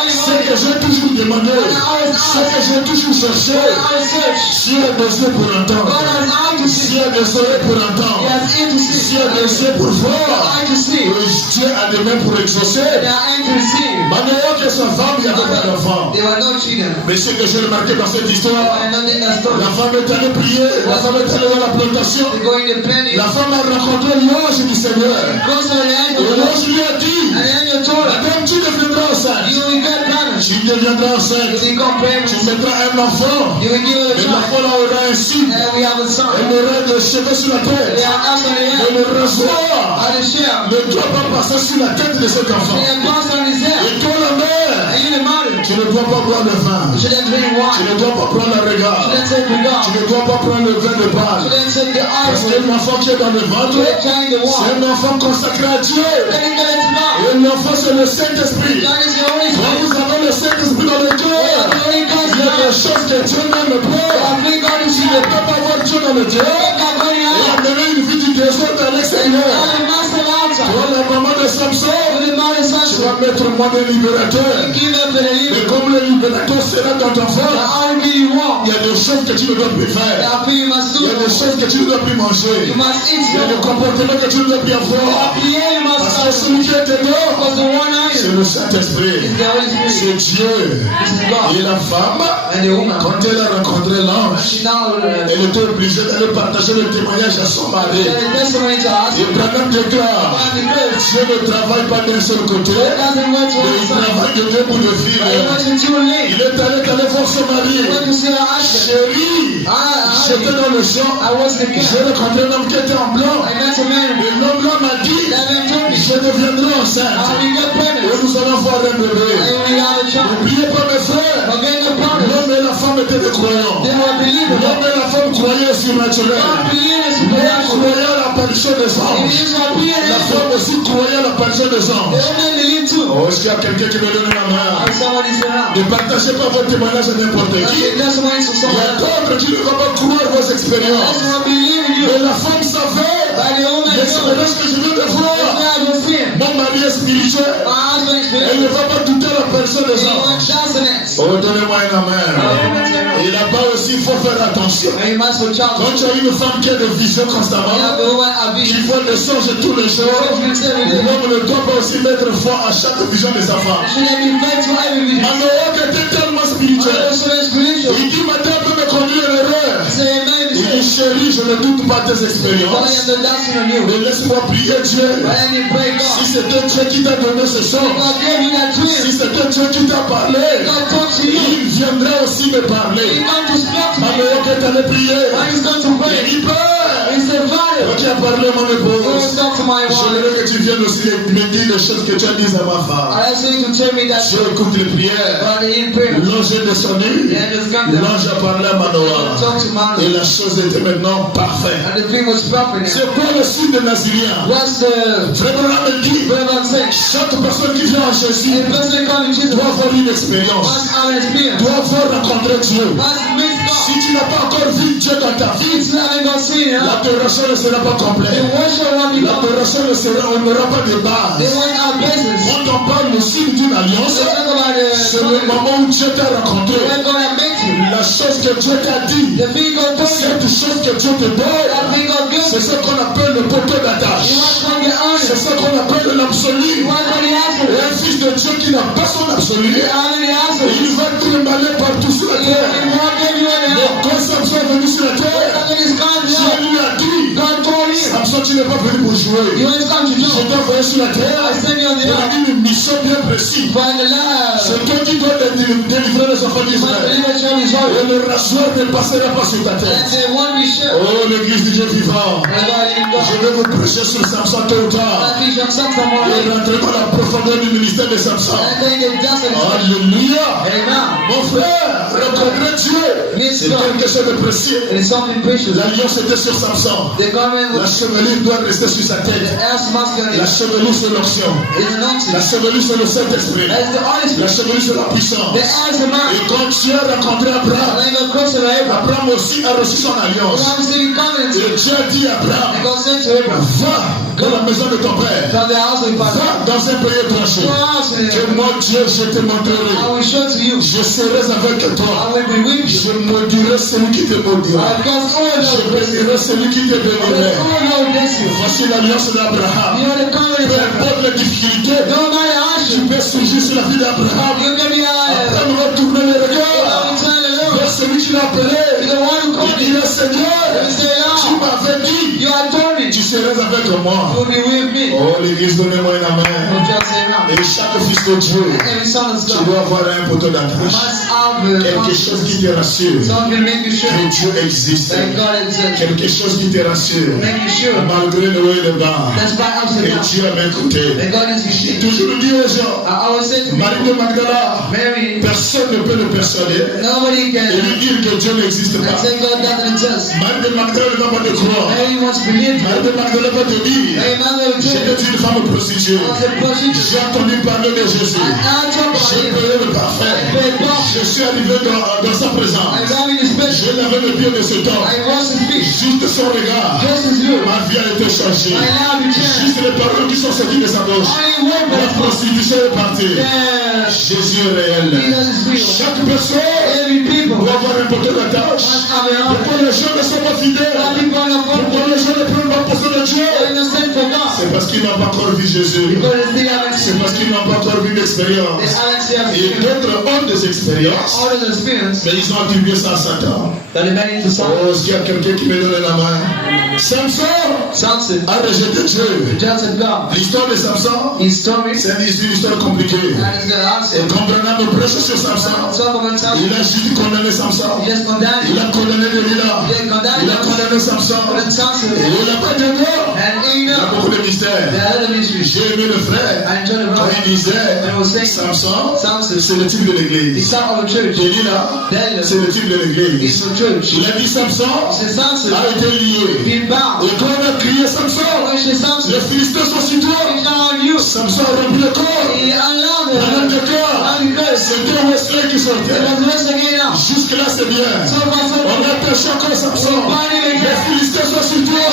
ce que j'ai toujours demandé, ce que j'ai toujours cherché, I search. Dieu a des yeux pour God entendre. has eye to see. Dieu a des oreilles pour He entendre. has ear to see. Dieu a des yeux pour voir. Eye to see. Et Dieu a des mains pour exaucer. They are eye to receive. Maléoc et sa femme, il n'y avait pas d'enfant. They were not children. Mais ce que j'ai remarqué dans cette histoire, I know in that story. la femme est allée prier, la femme est allée dans la plantation. They go in the planet. La femme a rencontré l'ange du Seigneur. Goes to the Et angel of God. l'ange lui a dit, And the angel told her, Madame, tu deviendras enceinte. you will get pregnant. Tu deviendras You enceinte. become Tu pregnant. mettras un enfant. You will give her a Et child. l'enfant là aura un signe. And we have a son. Elle aura des cheveux sur la They tête. are us on the Et head. le rasoir And the shell. ne doit pas passer sur la tête de cet enfant. They are passed on his head. Et toi la mère, And you the mother. tu ne dois pas boire le vin. You shouldn't drink Tu wine. ne dois pas prendre le You regard. shouldn't take Tu regard. ne dois pas prendre le vin de You balle. shouldn't take the Parce eye. que l'enfant qui est dans le ventre, You shouldn't carry the c'est wine. un enfant consacré à Dieu. Then you get it to God. Et l'enfant, c'est le Saint-Esprit. God is your Holy Quand Spirit. vous avez le Saint-Esprit dans le cœur, The Holy Ghost il y a des is choses que Dieu n'aime pas. I think God is Tu in ne the peux pas avoir Dieu dans le cœur God going et out. amener une vie du désordre à l'extérieur. I'm the master outside. Toi, la maman de Samson, I'm the mother tu Samson. vas mettre moi de libérateur. Give up to the Mais leader. comme le libérateur sera dans ton The ventre, army you want. il y a des choses que tu ne dois plus The faire. army you must Il y a des do. choses que tu ne dois plus manger. You must eat. Il y a des comportements que tu ne dois plus avoir. The air you must Parce que have. celui qui est dedans, Because the one c'est iron le Saint-Esprit. is the Holy Spirit. C'est Dieu. This is God. Et la femme, And the woman. quand elle a rencontré l'ange, She now elle était obligée d'aller partager le témoignage à son mari. there is testimony to us. Et Branham déclare, And the grace Dieu ne travaille pas d'un seul côté, doesn't work to mais one il side. travaille de deux bouts de fil. But it works in two lanes. Il est allé voir son mari. He went to see her husband. Chérie, j'étais dans le champ, I was the king. j'ai rencontré un homme qui était en blanc. I met a man. Et l'homme là m'a dit, That man told me, je deviendrai I enceinte. will get Et pregnant. nous allons voir un bébé. I will have a child. N'oubliez pas mes frères, But then the brothers, l'homme et la femme étaient des croyants. they were believe in L'homme God. et la femme croyaient au surnaturel. God believe in L'homme supernatural. croyait à l'apparition des He anges. believes in appearing La angels. femme aussi croyait à l'apparition des The anges. woman believe too. Oh, est-ce qu'il y a quelqu'un qui me donne la main? Or somebody's around. Ne partagez pas votre témoignage à n'importe Not qui. your testimony to Il y someone a else. d'autres qui ne vont pas croire vos That's expériences. what believe in you. Mais la femme savait By the woman knows. l'expérience que je viens de That's voir. why I was seeing. Mon mari est spirituel. My husband is Elle ne spiritual. va pas douter la personne des He anges. wants consonants. Oh, donnez-moi une amen. Et là-bas aussi, il faut faire attention. And you must be Quand child. tu as une femme qui a des visions You have constamment, the woman have qui vision. voit des songes tous les jours, l'homme ne doit pas aussi mettre foi à chaque vision de sa femme. Should I be faith to every vision? Manoach était tellement spirituel. Also spiritual. Il dit, madame peut me conduire à l'erreur. Say amen. Il dit, chérie, je ne doute pas tes Only expériences. have the dancing on you. Mais laisse-moi prier Dieu. But then you pray Si God. c'était Dieu qui t'a donné ce son, God gave you that si twin. c'était Dieu qui t'a parlé, God talks to you. il viendra aussi me He parler. come to speak to me. Manoach est allé prier. When he's going to Il pray, dit, Père, he said, Father, toi qui as parlé à mon you will épouse, talk to my je wife. voudrais que tu viennes aussi me dire les choses que tu as dites à ma femme. I asked you to tell me that Dieu écoute les prières. God in prayer. L'ange est descendu. And it's come down. L'ange a parlé à Manoach. Talk to Et Manoah. la chose était maintenant parfaite. And the thing was proper now. C'est quoi le signe de Nazirien? What's the Frère Branham me dit, Bible say? chaque personne qui vient en Jésus A person coming to Jesus doit avoir une expérience, must have an experience. doit avoir rencontré Dieu. Must meet Si God. tu n'as pas encore vu Dieu dans ta vie, If you haven't got seen, l'adoration ne sera pas the complète. worship won't be complete. L'adoration ne sera, on n'aura pas de They base. won't have basis. Quand on parle le signe d'une alliance, So talk about the c'est le moment où Dieu t'a rencontré. when God has met you. La chose que Dieu t'a dit, The thing God told you. cette chose que Dieu te donne, That thing God gives c'est you. ce qu'on appelle le poteau You d'attache. want from the C'est honor. ce qu'on appelle l'absolu. You want from the Et answer. un fils de Dieu qui n'a pas son absolu, You have the answer. il va trémaler partout sur la You terre. want everyone Mais else. quand Samson est venu sur la terre, Something is coming Dieu down. lui a dit, God told you. Samson, tu n'es pas venu pour You jouer. want to come to Je join. t'ai envoyé sur la terre I send you on the pour earth. une mission bien précise. Find the love. C'est toi qui dois délivrer les enfants You must d'Israël. believe what you is Et right. le rasoir ne passera pas sur ta And tête. they won't be sure. Oh, l'église du Dieu vivant. And God in God. Je vais vous prêcher sur Samson tôt ou tard. I think you're some someone Et else. rentrer dans la profondeur du ministère de Samson. And I think it's just a Alléluia. Amen. Mon frère, rencontrer Dieu, c'est quelque chose de précieux. It's something precious. L'alliance était sur Samson. The government La will chevelure doit rester sur sa the tête. ass must go La chevelure c'est l'onction. is anointed. La chevelure c'est le Saint-Esprit. As the Holy La Spirit. chevelure c'est la The puissance. ass the man. Et quand Dieu a rencontré Abraham, And then God crossed over Abraham. Abraham aussi a reçu son alliance. Abraham said he covenant. Et Dieu a dit à And Abraham, God said to Abraham, va dans la maison de ton père. from the house of your father. Va dans un pays étranger. Go out to Que them. moi Dieu je te montrerai. I will show to you. Je serai avec I toi. will be with you. Je maudirai celui qui te maudira. I cause all Je those blessings. bénirai celui qui te I will bénirait. all those blessings. Voici l'alliance d'Abraham. You are the Peu covenant of Abraham. importe les difficultés, No matter tu hardship, peux surgir sur la vie d'Abraham. you can be Abraham va tourner les I regards will tell the Lord. vers celui qui l'a appelé. The one who Il called dit, me. le Seigneur, You say, tu Lord, m'avais dit, you have told me. tu serais avec moi. You will be with me. Oh, l'église, donnez-moi une You amen. just say Et amen. chaque fils de Dieu, Every son of tu God dois avoir un poteau d'attache. must have Quelque chose qui te rassure something make you sure que Dieu existe. that God exists. Quelque chose qui te rassure Make you sure malgré le haut et le bas. that's by ups and Et downs. Dieu a bien écouté. That God is J'ai your toujours dit aux gens, I always say to Marie people, de Magdala, Mary, personne ne peut le persuader nobody et can lui dire que Dieu n'existe and pas. say God doesn't exist. Marie de Magdala ne va pas te croire. Mary wants to believe you. Marie de Magdala va te dire, Mary Magdalene will tell you, j'étais une femme prostituée. I was a prostitute. J'ai entendu parler de Jésus. I talk about J'ai him. payé le parfait. I paid back. Je suis arrivé dans sa I présence. ran in his bed. Je l'avais le pied de cet homme. I washed his feet. Juste son regard, Just as you. ma vie a été changée. My life is changed. Juste les paroles qui sont sorties de sa bouche. Only one La person. prostitution est partie. Yeah. Jésus est réel. Jesus is real. Chaque personne Every people doit avoir un poteau d'attache. must have their own. Pourquoi les gens ne sont pas fidèles? Some people are Pourquoi les gens ne prennent pas poste de Dieu? innocent for God. C'est parce qu'ils n'ont pas encore vu Jésus. Because they still haven't C'est seen. parce qu'ils n'ont pas encore vu They d'expérience. haven't seen Et d'autres ont des expériences, all of the experience mais ils ont attribué ça à Satan. that they made into something. Oh, est-ce qu'il y a quelqu'un qui me donne la main? Samson Samson, a rejeté Dieu. rejected God. L'histoire de Samson, His story, c'est une histoire compliquée. and is the Et answer. comme Branham prêche sur Samson, Talk about Samson. il a juste condamné Samson. He just condemned Il him. a condamné Delilah. He condemned Il a him. condamné regardé Samson, When Samson il n'a pas de nom. and Il y a Enoch, beaucoup de mystères. they had a mystery. J'ai aimé le frère. I enjoyed the Quand brother. il disait, And I was saying, Samson, Samson, c'est le type de he's l'église. son of a church. Delilah, Delilah, c'est le type de he's l'église. from church. Il a dit Samson He said, Samson, a été lié. be bound. Et quand on a crié Samson, When he said, Samson, les Philistins sont sur toi. he's not on you. Samson a rempli le corps. He allowed Un homme de it. cœur. C'était Wesley qui It sortait. was wrestling it out. Jusque là c'est bien. So far, so On good. a attaché encore Samson. Les Philistins sont sur toi.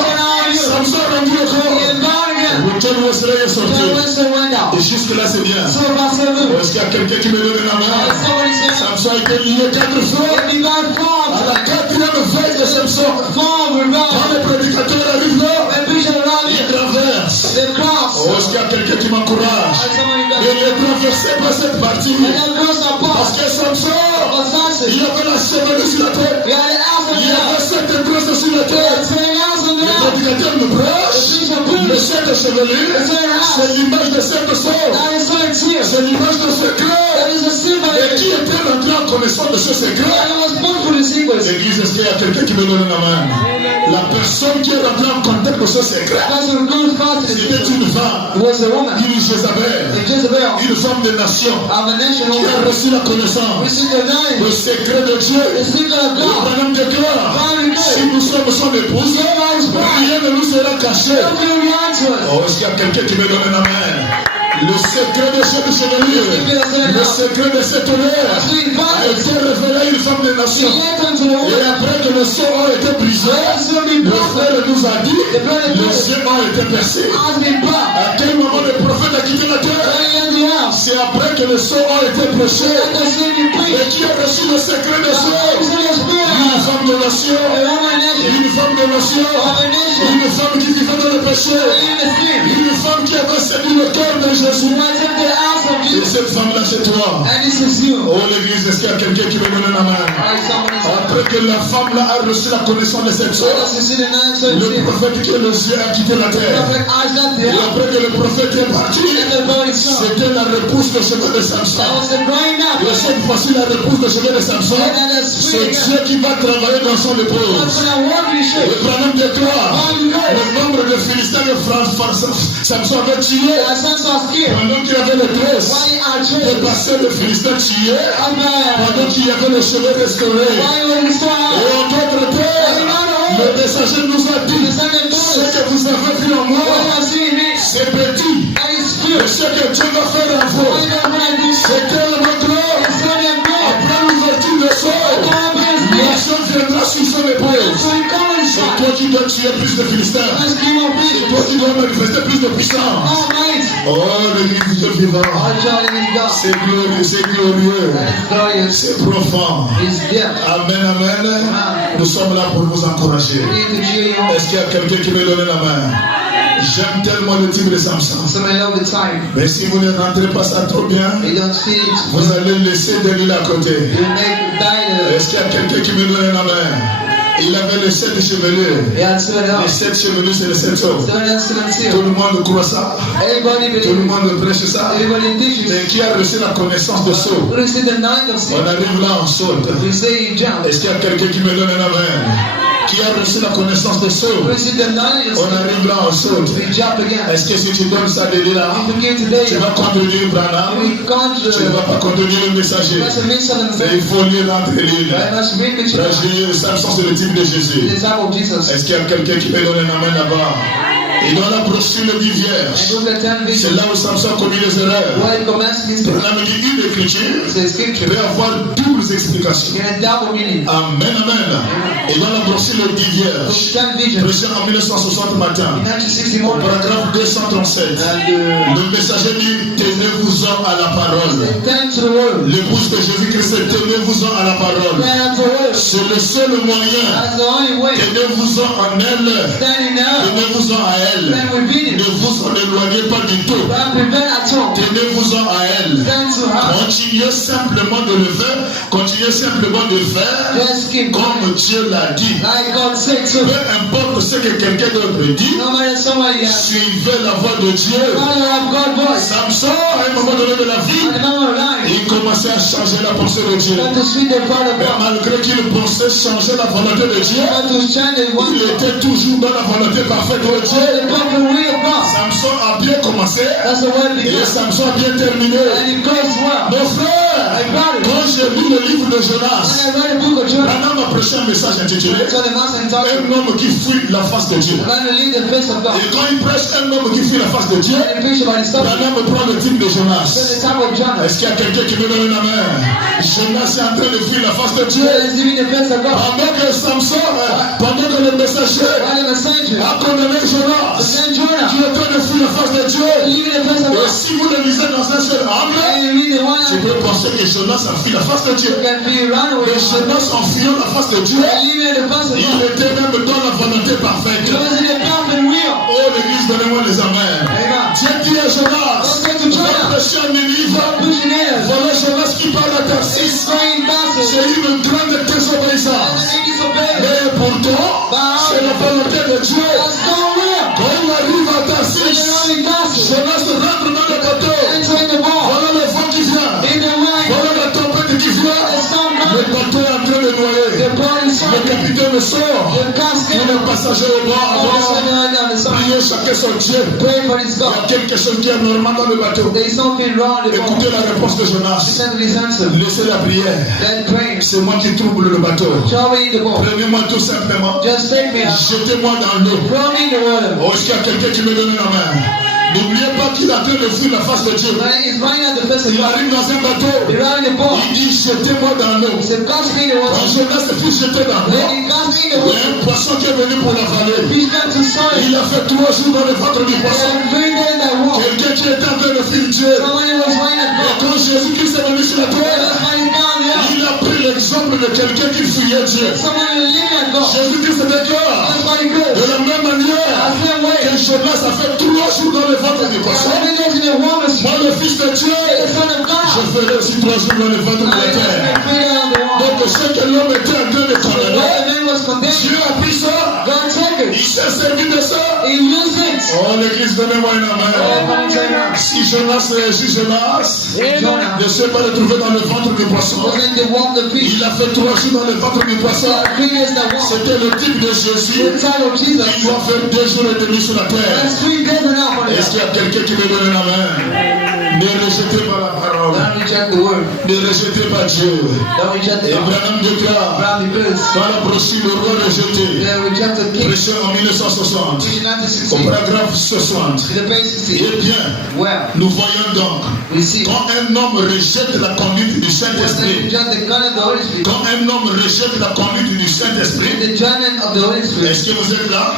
Samson a rempli le He corps. is bound again. John Wesley est sorti. John Wesley went out. Et jusque là c'est bien. So far, so good. Est-ce qu'il y a quelqu'un qui me donne la main? Somebody said, Samson a été lié 4 fois. be bound À la from. 4e veille de Samson, From, we're quand bound. le prédicateur arrive là, When Bishop around il you, traverse. they cross. Oh, est-ce qu'il y a quelqu'un qui m'encourage? And somebody Et goes, il est traversé par cette partie. and then cross the Parce path. que Samson, But Samson, il avait la chevelure sur la tête. we had an ass on Il the avait house. 7 tresses sur la tête. It's an ass on the Le house. prédicateur me prêche. Le 7 chevelure, c'est l'image de 7 sceaux. That is so clear. C'est l'image de secret. That is a symbol. Et qui était rentré en connaissance de ce secret? And it was born for the secrets. L'église, est-ce qu'il y a quelqu'un qui me donne la main? La personne qui est rentrée en contact de ce secret, That's what goes fast to the c'était secret. une femme, It was a woman. une Jézabel, And Jezebel, une femme de nation, of a nation qui a over. reçu la connaissance, Received the name. le secret de Dieu, The secret of le God. problème de cœur. Si nous sommes son épouse, rien ne nous sera caché. Don't be lying to us. Oh, est-ce qu'il y a quelqu'un qui me donne la main? Le secret de cette chevelure, le secret de cet honneur a été révélé à une femme de nation. He led them to the Et woman. après que le sang a été brisé, Also be le blood. frère nous a dit, le ciel a été percé. Has been blood. À quel moment le prophète a quitté la terre? When he entered the house, C'est après que le sang a été prêché. let the sin be Et preached. qui a reçu le secret de sang? Who's in the Une spirit? femme de nation. A woman nation. Une femme de nation. Of a nation. Une femme qui vivait dans le péché. In the sin. Une femme qui avait séduit le cœur de Jésus. Who went into the house of Et Jesus. cette femme-là, c'est toi. And this is you. Oh l'église, est-ce qu'il y a quelqu'un qui me donne la main? Alright, someone is Après que la femme-là a reçu la connaissance de cette So chose, let's see the nine so le sin. prophète qui est le ciel a quitté la terre. Prophet eyes left the Et house. après que le prophète est parti, And the body son. c'était la repousse de chemin de That Samson. was the going up. Et cette fois-ci, la repousse de chemin de Samson, And that is c'est spirit. Dieu qui va travailler dans son That's épouse. when I walk in the Le ship. problème de toi, Holy Ghost. le nombre de Philistins que Samson avait tué, My sons are scared. pendant qu'il avait les tresses, Why are de children? passer de Philistins tués, Why pendant qu'il y avait les cheveux restaurés. were we still Et out? en d'autres termes, le messager nous a dit, ce que vous avez vu en moi, What I see in me, c'est petit. that is Et fear. ce que Dieu va faire en vous, Why don't I do so? c'est tellement grand. Son and blood. Après l'ouverture de son, God is la there. chose viendra sur son épouse. So you come and C'est shot. toi qui dois tuer plus de Philistins. Let's give up C'est toi vision. qui dois manifester plus de puissance. All might. Oh, l'église Dieu vivant. Our child is God. C'est glorieux, c'est glorieux. That is glorious. C'est profond. Is there. Amen, amen. Nous sommes là pour vous encourager. We need to cheer you on. Est-ce qu'il y a quelqu'un qui me donne la main? J'aime tellement le type de Samson. Somebody love the time. Mais si vous ne rentrez pas ça trop bien, You don't see it. vous allez laisser Delilah à côté. You make die. Est-ce qu'il y a quelqu'un qui me donne la main? Il avait les 7 chevelures. He had seven Les hours. 7 chevelures, c'est les 7 choses. 717. Tout le monde croit ça. Everybody Tout le believes. monde prêche ça. Everybody Mais teaches. qui a reçu la connaissance de saut? Who is the nine of sin? On arrive là, on saute. We say you jump. Est-ce qu'il y a quelqu'un qui me donne la main? Qui a reçu la connaissance de saut? Who is the nine of On sin? arrive là, on saute. We jump again. Est-ce que si tu donnes ça de là, If you give today, tu vas contredire Branham? we can't. Tu ne vas pas contredire le messager. That's a mix of Mais them. il faut lire entre les lignes. I must read the Frère, church. Samson, c'est le type de Jésus. The disciple of Jesus. Est-ce qu'il y a quelqu'un qui peut donner la main là-bas? Et dans la brochure du And vierge, look at 10 c'est visions. là où Samson a commis les erreurs. Where it commences this Branham dit une écriture the scripture. peut avoir doubles explications. In a double meaning. Amen, amen. Et dans la brochure du vierge, Those 10 visions. prêché en 1960 matin, In 1960 au morning. paragraphe 237, And le messager dit tenez-vous-en à la parole. thanks to the world. L'épouse de Jésus-Christ, tenez-vous-en à la parole. Stand to the world. C'est le seul moyen. That's the only way. Tenez-vous-en en elle. Standing up. Tenez-vous-en à elle. elle. Then within Ne it. vous en éloignez pas du tout. Don't prevent at all. Tenez-vous-en à elle. Stand to her. Continuez simplement de le faire. Continuez simplement de faire Just keep comme going. Dieu l'a dit. Like God said so. Peu importe ce que quelqu'un d'autre dit, No matter somebody else. suivez la voix de Dieu. Follow up God's voice. Samson, à un moment donné de la vie, At the moment of life. il commençait à changer la pensée de Dieu. Got to speak the word of Mais God. malgré qu'il pensait changer la volonté de Dieu, Got to chant the word il of God. était toujours dans la volonté parfaite de Dieu. The perfect will of God. Samson a bien commencé That's the word et began. Samson a bien terminé. And it goes well. Mon frère, quand j'ai lu le livre de When Jonas, I read the book of Jonah, Branham a prêché un message intitulé so the master entitled, Un homme qui fuit la face de Dieu. man to leave the face of God. Et quand il prêche un homme qui fuit la face de Dieu, And he preach about his stuff. Branham prend le titre de So Jonas. the time of Jonah. Est-ce qu'il y a quelqu'un qui me donne la main? Jonas est en train de fuir la face de Dieu. Let's leave the face of God. Pendant que Samson, pendant que le messager While the messenger, a condamné the Jonas, same qui Jonah, est en train de fuir la face de Dieu. leaving the face of Et God. si vous le lisez dans un seul angle, And you read the one tu peux penser que Jonas a fui la face de Dieu. can be run away Mais from. Jonas, en fuyant la face de Dieu, And leaving the face of il God. était même dans la volonté parfaite. It was in the perfect will. Oh l'église, donnez-moi les amens. Amen. Dieu dit à Jonas, God said to Jonah, va prêcher à Ninive. pushing ears. Voilà Jonas qui parle à Tarsis. Praying passage. C'est une grande And désobéissance. the disobeyed. Mais pourtant, c'est la volonté de Dieu. That's God's will. Quand il arrive à When Tarsis, the running passage. Jonas rentre dans le bateau. Enter in the boat. Voilà le vent qui vient. In the wind. Voilà la tempête qui vient. The storm Le comes. bateau est en train de noyer. The boat is Le sinking. capitaine sort. The casket. Tous les passagers au bord All the avant. sudden on the side. Priez chacun son Dieu. Pray for his Il y a God. quelque chose qui est normal dans le bateau. There is something wrong with the Écoutez boat. la réponse de Jonas. Listen to his answer. Laissez la prière. Then pray. C'est moi qui trouble le bateau. Throw me in the boat. Prenez-moi tout simplement. Just take me out. Jetez-moi dans l'eau. Throw me in the water. Oh, est-ce qu'il y a quelqu'un qui me donne la main? N'oubliez pas qu'il est en train de fuir la face de Dieu. When he's running at the face of Il God, arrive dans un bateau. he ran in the boat. Il dit jetez-moi dans l'eau. He said, cast me in the Quand water. Jonas se fit jeter dans l'eau, When he cast me in the il y a water, un poisson qui est venu pour l'avaler. fish came to swallow Il it. a fait 3 jours dans le ventre du poisson. And 3 days I walked. Quelqu'un qui était en train de fuir Dieu. Somebody was running at Et God. quand Jésus-Christ est venu sur la When terre, was running down the earth. il a pris l'exemple de quelqu'un qui fuyait Dieu. Somebody was living at God. Jésus-Christ déclare That's what he de goes. la même manière The same way. que Jonas a fait 3 jours dans le ventre du poisson. Every day in the water, Moi, le Fils de Dieu, the Son of je God. ferai aussi 3 jours dans le ventre de la terre. I freedom on the water. Donc, ce que l'homme était en train de condamner, When the man was condemned, Dieu a pris ça, God took il it. s'est servi de ça. He used it. Oh, l'église, donnez-moi une main. Si Jonas Jonah ne s'est pas retrouvé dans le ventre du poisson, was in the water of the fish. il a fait 3 jours dans le ventre du poisson. 3 days that walk. C'était le type de Jésus. The time of Il Jesus. doit faire 2 jours et demi sur la terre. That's 3 days and a half on the Est-ce qu'il y earth. a quelqu'un qui me donne la main? Ne rejetez pas la parole. Don't reject the word. Ne rejetez pas Dieu. Don't reject the Et God. Branham déclare, Abraham declares, dans la brochure le roi rejeté, they rejected king. prêché en 1960, Preaching au 1960. paragraphe 60. To the page 60. Eh bien, Well, nous voyons donc, we see. quand un homme rejette la conduite du When they Saint-Esprit, reject the God of the Holy Spirit. quand un homme rejette la conduite du Saint-Esprit, The judgment of the Holy Spirit. est-ce que vous êtes là?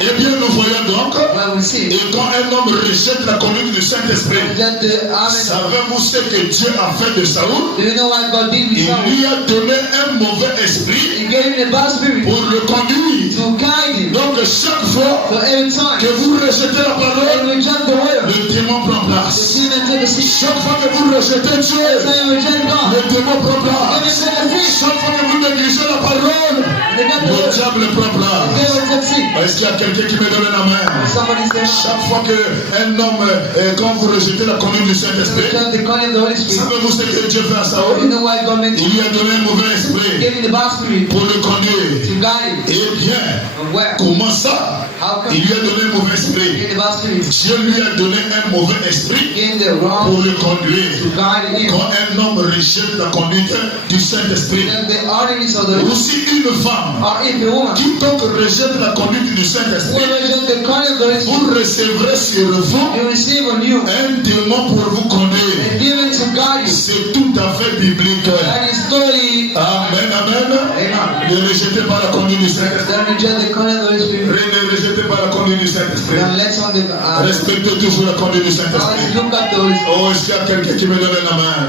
Eh bien, nous voyons donc, Well, we see. et quand un homme rejette la conduite du Saint-Esprit, Reject the amen. savez-vous ce que Dieu a fait de Saoul? Do you know what God did with Il Saul? lui a donné un mauvais esprit He gave him a bad spirit pour le conduire. to guide him. Donc chaque fois So every time que vous rejetez la they parole, reject the word, le démon prend the place. demon take a seat. Chaque fois que vous rejetez Dieu, So you reject God, le démon prend the place. demon take a seat. Chaque fois que vous négligez la parole, They got the le word, diable prend the place. devil take a seat. Est-ce qu'il y a quelqu'un qui me donne la main? Somebody say, Chaque fois qu'un homme, quand vous rejetez la conduite du they Saint-Esprit, reject the calling of the Holy Spirit. savez-vous ce que Dieu fait à You Saoul? know why God made Il lui a donné un mauvais esprit gave him the bad spirit pour le conduire. to guide him. Eh bien, And where? comment ça? How come? Il lui a donné un mauvais esprit. Gave the bad spirit. Dieu lui a donné un mauvais esprit Gave the wrong pour le to conduire. guide him. Quand un homme rejette la conduite du Saint-Esprit, Then the enemies of the aussi une femme or if a woman qui donc rejette la conduite du who Saint-Esprit, reject the calling of the Holy Spirit, vous recevrez sur vous you receive on you un démon pour vous conduire. and given to guide you. C'est tout à fait biblique. That is totally Amen, amen. amen. Ne rejetez pas la conduite du Saint-Esprit. Don't reject the calling of the Holy Spirit. Ne rejetez pas la conduite du Saint-Esprit. Don't let eyes on the Respectez toujours la conduite du always Saint-Esprit. look at the Holy Spirit. Oh, est-ce qu'il y a quelqu'un qui me donne la main?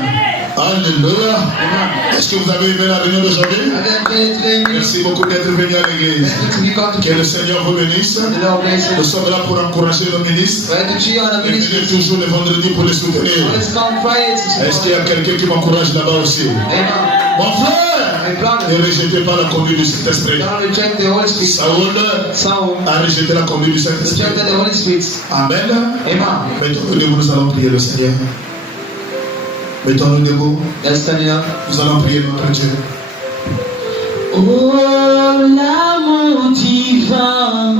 Alléluia. Est-ce que vous avez aimé la réunion d'aujourd'hui? And then today, Merci beaucoup d'être venu à l'église. Que le Seigneur vous bénisse. the Lord bless you. Nous sommes là pour encourager nos ministres. We're to cheer on the Et venez ministry. toujours le vendredi pour les soutenir. Let's come Friday to Est-ce qu'il y a support. quelqu'un qui m'encourage là-bas aussi? Amen. Mon frère, My brother, ne rejetez pas la conduite du Saint-Esprit. don't reject the Holy Spirit. Saoul Saul, a rejeté la conduite du Saint-Esprit. rejected the Holy Spirit. Amen. Amen. Mettons-nous debout, nous allons prier le Seigneur. Mettons-nous debout, Let's stand up. nous allons prier notre Dieu. Oh, l'amour divin,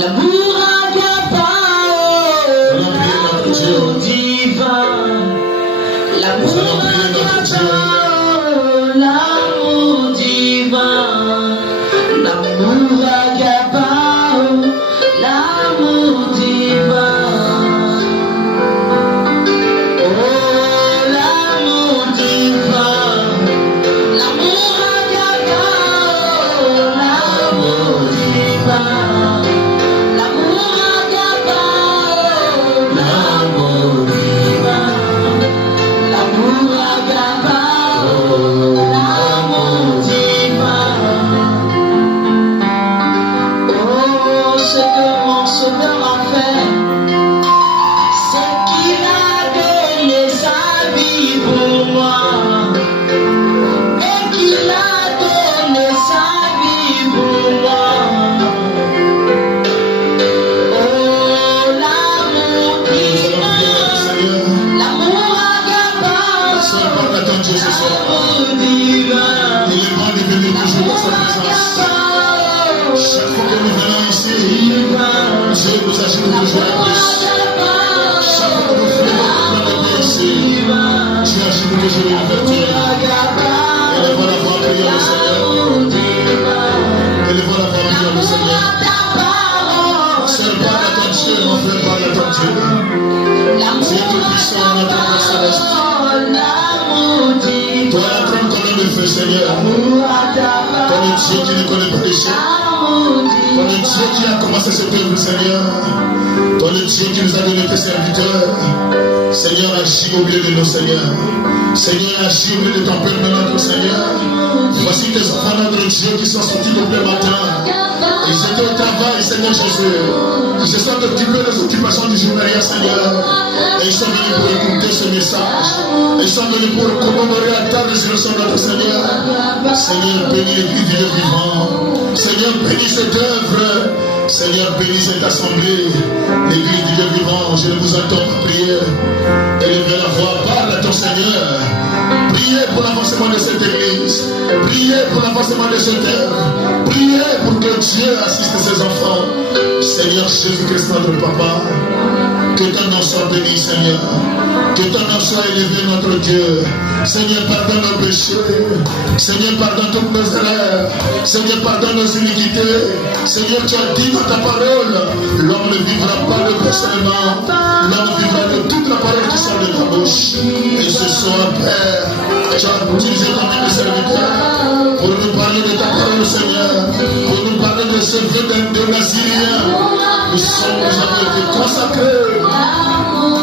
l'amour agapao, l'amour divin, l'amour agapao, l'amour divin, l'amour agapao, l'amour divin. Oh, l'amour divin. L'amour agapao, l'amour divin. L'amour agapao, l'amour divin. L'amour agapao, l'amour divin. Oh, ce que mon sauveur a fait, c'est qu'il a donné sa vie pour moi. Et qu'il a donné sa vie pour moi. Oh, l'amour Nous allons prier notre divin, Seigneur. l'amour Sois agapao, par ton Dieu ce soir. l'amour divin, Il est bon de venir toujours dans sa l'amour présence. agapao, Chaque fois que nous venons ici, divin, Dieu nous agite toujours à l'amour plus. agapao, Chaque fois que nous faisons notre plan de paix ici, Dieu agite toujours une ouverture. Élevons la voix, prions le Seigneur. Élevons la voix, prions le Seigneur. Seul parle à ton Dieu, mon frère, parle à ton Dieu. Dieu tout-puissant, notre Père céleste. Toi, la grande colonne de feu, Seigneur. Toi, le Dieu qui ne connaît pas d'échec. Toi, le Dieu qui a commencé cette œuvre, Seigneur. Toi, le Dieu qui nous a donné tes serviteurs. Seigneur, agis au milieu de nos seigneurs. Seigneur, agis au milieu de ton peuple, notre Seigneur. Voici tes enfants, notre Dieu, qui sont sortis depuis le matin. Ils étaient au travail, Seigneur Jésus. Ils se sont occupés des occupations du journalier, Seigneur. Et ils sont venus pour écouter ce message. Et ils sont venus pour commémorer à ta résurrection, notre Seigneur. Seigneur, bénis l'église du Dieu vivant. Seigneur, bénis cette œuvre. Seigneur, bénis cette assemblée. L'église du Dieu vivant, je vous attends à prier. Élevez la voix, parle à ton Seigneur. Priez pour l'avancement de cette église. Priez pour l'avancement de cette œuvre. Priez pour que Dieu assiste ses enfants. Seigneur Jésus-Christ, notre Papa, que ton nom soit béni, Seigneur. Que ton nom soit élevé, notre Dieu. Seigneur, pardonne nos péchés. Seigneur, pardonne toutes nos erreurs. Seigneur, pardonne nos iniquités. Seigneur, tu as dit dans ta parole, l'homme ne vivra pas de pain seulement. L'homme vivra de toute la parole qui sort de ta bouche. Et ce soir, Père, tu as utilisé ton même serviteur pour nous parler de ta parole, Seigneur. Pour nous parler de ce vœu de Nazirien. Nous avons été consacrés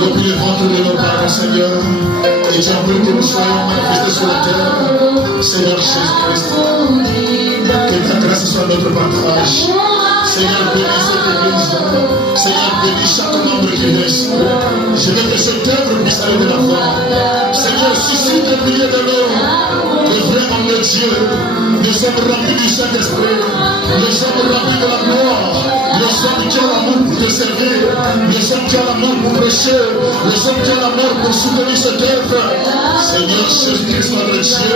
depuis le ventre de nos parents, Seigneur. Et tu as voulu que nous soyons manifestés sur la terre. Seigneur Jésus-Christ, que ta grâce soit notre partage. Seigneur, bénis cette église. Seigneur, bénis chaque membre qui est ici. Je veux que cette œuvre puisse aller de l'avant. Seigneur, suscite un millier de nous. De vrais hommes de Dieu. Nous sommes remplis du Saint-Esprit. Nous sommes remplis de la gloire. Nous sommes qui ont l'amour pour te servir. Nous sommes qui ont l'amour pour prêcher. Nous sommes qui ont l'amour pour soutenir cette œuvre. Seigneur Jésus-Christ, notre Dieu,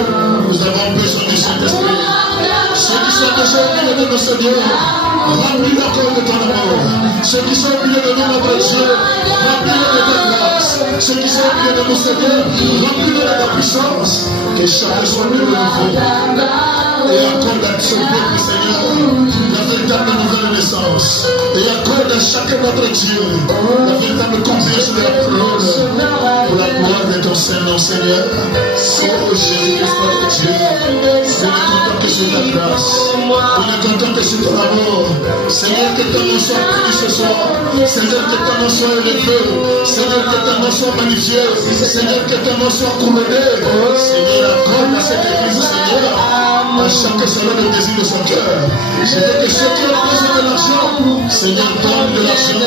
nous avons besoin du Saint-Esprit. Ceux qui sont déjà au milieu de nos seigneurs, remplis leur cœur de ton amour. Ceux qui sont au milieu de nous, notre Dieu, remplis-le de ta grâce. Ceux qui sont au milieu de nos seigneurs, remplis-le de ta puissance. Que chacun soit mis de nouveau. Et accorde à ce peuple, Seigneur, la véritable nouvelle naissance. Et accorde à chacun notre Dieu la véritable compréhension de la parole. Pour la gloire de ton Saint-Nom, Seigneur. Oh Jésus-Christ, notre Dieu. Nous ne comptons que sur ta grâce. Il est content que sur ton amour. Seigneur, que ton nom soit béni ce soir. Seigneur, que ton nom soit élevé. Seigneur, que ton nom soit magnifié. Seigneur, que ton nom soit couronné. Seigneur, accorde à cette église, Seigneur, à chaque selon le désir de son cœur. Je veux que ceux qui ont besoin de l'argent, Seigneur, donne de l'argent.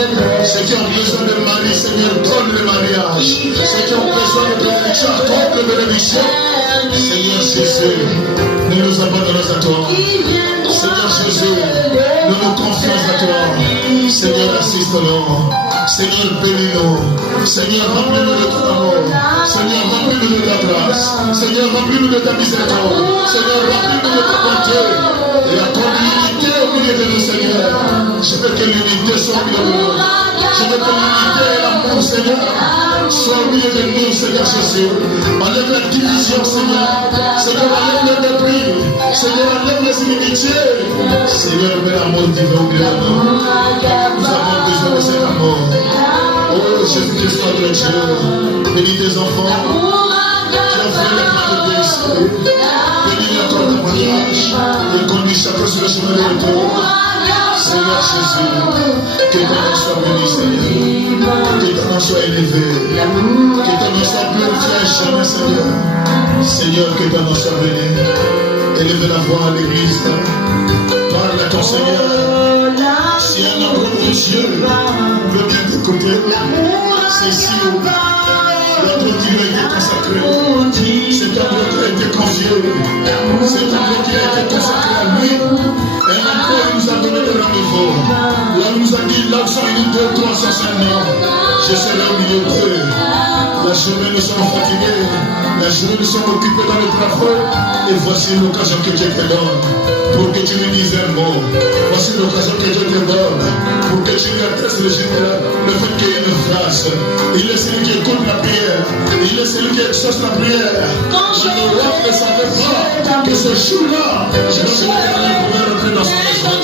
Ceux qui ont besoin de mari, Seigneur, donne le mariage. Ceux qui ont besoin de bénédiction, donne le bénédiction. Seigneur Jésus, nous nous abandonnons à toi. Seigneur Jésus, nous nous confions à toi. Seigneur, assiste-nous. Seigneur, bénis-nous. Seigneur, remplis-nous de ton amour. Seigneur, remplis-nous de ta grâce. Seigneur, remplis-nous de ta miséricorde. Seigneur, remplis-nous de ta bonté. Et accorde l'unité au milieu de nous, Seigneur. Je veux que l'unité soit au milieu de nous. Je veux que l'unité et l'amour, Seigneur, soient au milieu de nous, Seigneur Jésus. Enlève la division, Seigneur. Seigneur, enlève le mépris. Seigneur, enlève les inimitiés. Seigneur, mets l'amour divin au milieu de nous. Nous avons besoin de cet amour. Oh, Jésus-Christ, notre Dieu. Bénis tes enfants qui ont fait le plan de Dieu. Bénis leur témoignage et conduis chacun sur le chemin de retour. Seigneur Jésus, que ton nom soit béni, Seigneur. Que ton nom soit élevé. Que ton nom soit glorifié à jamais, Seigneur. Seigneur, que ton nom soit béni. Élève la voix à l'église. Parle à ton Seigneur. Si un endroit où Dieu veut bien t'écouter, c'est ici où l'endroit qui lui a été consacré. C'est un endroit qui a été confié. C'est un endroit qui a été consacré à lui. Et encore, il nous a donné des rendez-vous. Là, il nous a dit, là où sont les 2, 3, 5 ans, je serai au milieu d'eux. La journée, nous sommes fatigués. La journée, nous sommes occupés dans les travaux. Et voici l'occasion que Dieu te donne pour que tu lui dises un mot. Voici l'occasion que Dieu te donne pour que tu lui attestes le fait qu'il y a une phrase. Il est celui qui écoute la prière. Il est celui qui exauce la prière. L'Europe ne savait pas que ce jour-là, l'Éternel pouvait rentrer dans son maison.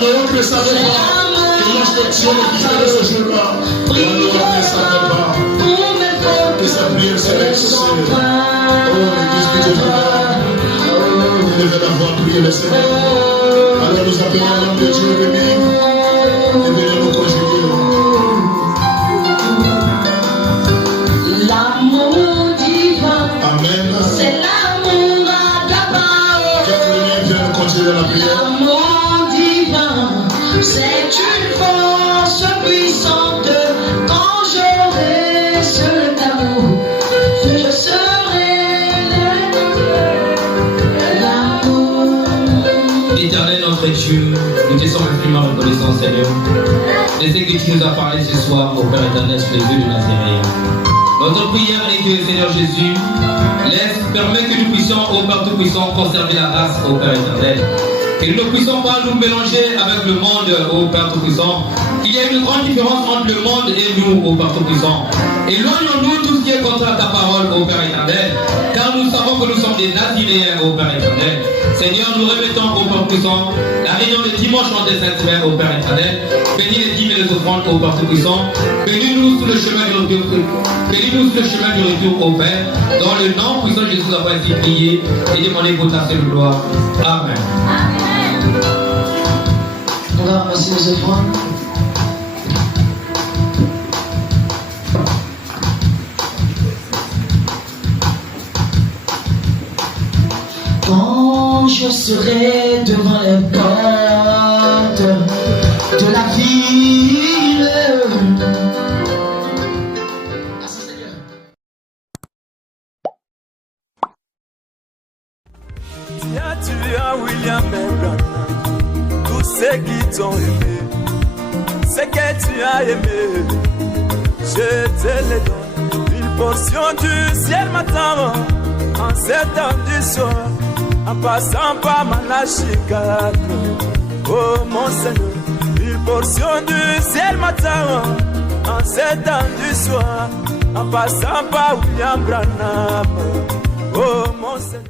L'Europe ne savait pas que l'ange de Dieu existait ce jour-là. L'Europe ne savait pas que sa prière serait exaucée. Oh, l'Église que Dieu il devait avoir prié le Seigneur. Alors nous appelons l'homme de Dieu Rémi et venez nous conjuguer. L'amour divin, Amen. c'est l'amour d'abord. Qu'est-ce que vient nous continuer la prière? L'amour divin, c'est une force puissante. Quand j'aurai cet amour, je serai Éternel, notre Dieu, nous te sommes infiniment reconnaissants, Seigneur, de ce que tu nous as parlé ce soir, au Père éternel, sur les yeux de Nazaréen. Notre prière est que, Seigneur Jésus, permets que nous puissions, au Père Tout-Puissant, conserver la grâce, au Père éternel. Que nous ne puissions pas nous mélanger avec le monde, au Père Tout-Puissant. Il y a une grande différence entre le monde et nous, au Père Tout-Puissant. Éloignons-nous tout ce qui est contre ta parole, au Père éternel, car nous savons que nous sommes des Naziréens, au Père éternel. Seigneur, nous remettons au Père Puissant la réunion de dimanche en des saintes semaines, au Père éternel. Bénis les dîmes et les offrandes, au Père Puissant. Bénis-nous sur le chemin du retour. Bénis-nous sur le chemin du retour, au Père. Dans le nom puissant de Jésus, nous avons ainsi prié et demandé pour ta seule gloire. Amen. On va ramasser les offrandes. Quand je serai devant les portes de la ville. Tu as William Branham, tous ceux qui t'ont aimé, ce que tu as aimé, je te le donne. Une portion du ciel m'attend en cet temps du soir, en passant par Manachikak. Oh mon Seigneur, une portion du ciel m'attend en cet temps du soir, en passant par William Branham. Oh mon Seigneur.